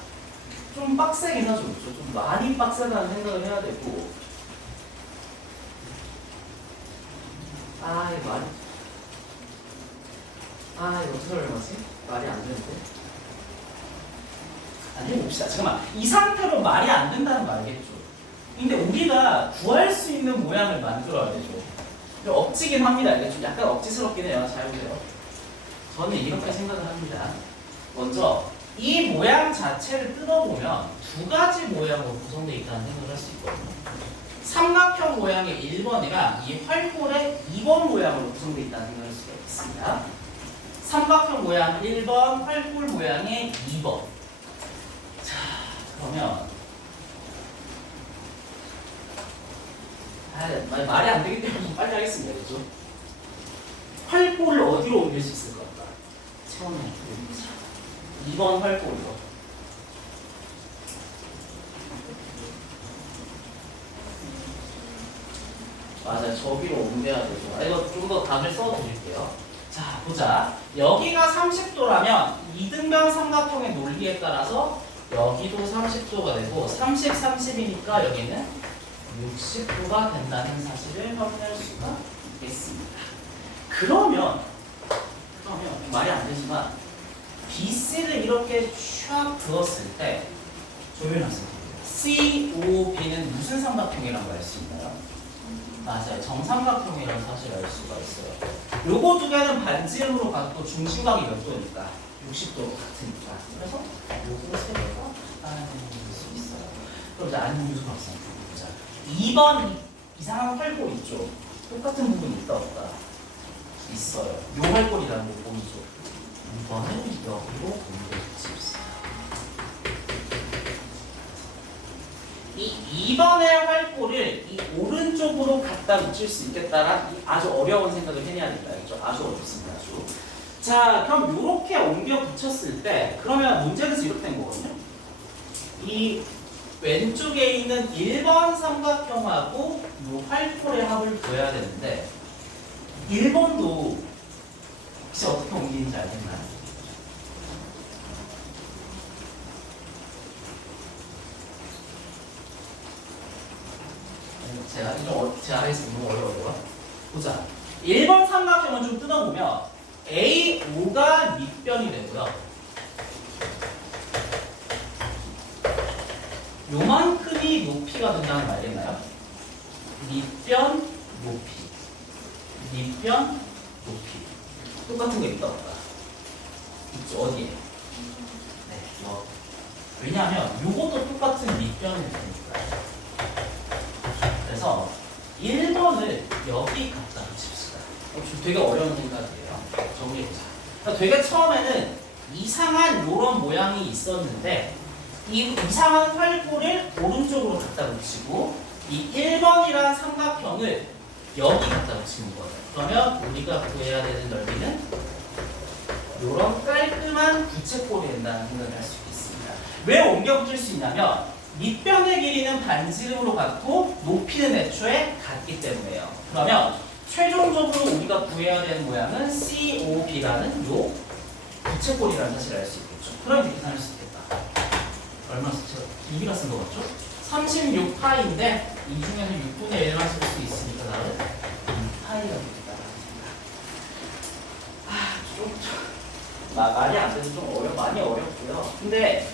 좀 빡세긴 하죠. 그렇죠? 좀 많이 빡세다는 생각을 해야 되고. 이거 말이. 이거 어떻게 설명하지? 말이 안 되는데. 해봅시다. 잠깐만. 이 상태로 말이 안 된다는 말이겠죠. 근데 우리가 구할 수 있는 모양을 만들어야 되죠. 억지긴 합니다. 이게 좀 약간 억지스럽긴 해요. 잘 보세요. 저는 이렇게 생각을 합니다. 먼저 이 모양 자체를 뜯어보면 두 가지 모양으로 구성되어 있다는 생각을 할 수 있거든요. 삼각형 모양의 1번이랑 이 활골의 2번 모양으로 구성되어 있다는 생각을 할 수가 있습니다. 삼각형 모양 1번, 활골 모양의 2번. 자, 그러면 말이 안 되기 때문에 좀 빨리 하겠습니다. 그죠? 활골을 어디로 옮길 수 있을 것 같다? 처음에 2번 활골로. 맞아요. 저기로 옮겨야 되죠. 이거 좀 더 답을 써드릴게요. 자, 보자. 여기가 30도라면 이등변 삼각형의 논리에 따라서 여기도 30도가 되고 30, 30이니까 여기는 60도가 된다는 사실을 확인할 수가 있겠습니다. 그러면 말이 안 되지만 BC를 이렇게 쫙 그었을 때 조율학생 COB는 무슨 삼각형이라고 알 수 있나요? 맞아요. 정삼각형이라는 사실을 알 수가 있어요. 요거 두 개는 반지름으로 갖고 중심각이 몇 도니까? 60도 같으니까. 그래서 요거 세 개가 같다는 수 있어요. 그럼 이제 안윤수 학생 보자. 2번 이상한 활골 있죠? 똑같은 부분이 있다 없다? 있어요. 요 활골이라는 거 보이죠? 2번은 여기로 옮겨주십시오. 이 2번의 활골을 이 오른쪽으로 갖다 붙일 수 있겠다란 아주 어려운 생각을 해내야 된다. 그렇죠? 아주 어렵습니다. 아주. 자, 그럼 이렇게 옮겨 붙였을 때 그러면 문제에서 이렇게 된 거거든요. 이 왼쪽에 있는 1번 삼각형하고 이 활골의 합을 구해야 되는데 1번도 혹시 어떻게 옮기는지 알겠나요? 제가 하겠습니다. 너무 어려워요. 보자. 1번 삼각형을 좀 뜯어보면 A5가 밑변이 되고요. 요만큼이 높이가 된다는 말이겠나요? 밑변, 높이. 밑변, 높이. 똑같은 게 있다 없다? 있죠. 어디에? 네, 왜냐하면 요것도 똑같은 밑변일 테니까요. 그래서 1번을 여기 갖다 붙입시다. 되게 어려운 생각이에요. 정리해보자. 그러니까 되게 처음에는 이상한 요런 모양이 있었는데 이 이상한 활골을 오른쪽으로 갖다 붙이고 이 1번이라는 삼각형을 여기 갖다 붙이는 거예요. 그러면 우리가 구해야 되는 넓이는 요런 깔끔한 부채꼴이 된다는 생각을 할 수 있습니다. 왜 옮겨 붙일 수 있냐면 밑변의 길이는 반지름으로 같고 높이는 애초에 같기 때문에요. 그러면 최종적으로 우리가 구해야 되는 모양은 COB라는 요 부채꼴이라는 사실을 알 수 있겠죠. 그럼 이렇게 계산할 수 있겠다. 얼마 쓰죠? 2가 쓴 거 같죠? 36파인데 이 중에서 6분의 1만 쓸 수 있으니까 나는 2파이가 되겠다. 말이 안 돼서 좀 많이 어렵고요. 근데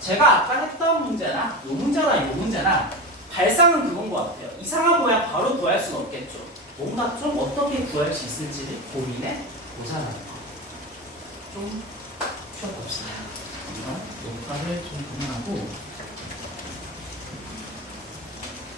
제가 아까 했던 문제나 요 문제나 발상은 그건 것 같아요. 이상한 모양 바로 구할 수는 없겠죠. 뭔가 좀 어떻게 구할 수 있을지를 고민해 보자는 좀 쉬어봅시다. 녹화를 좀 그만하고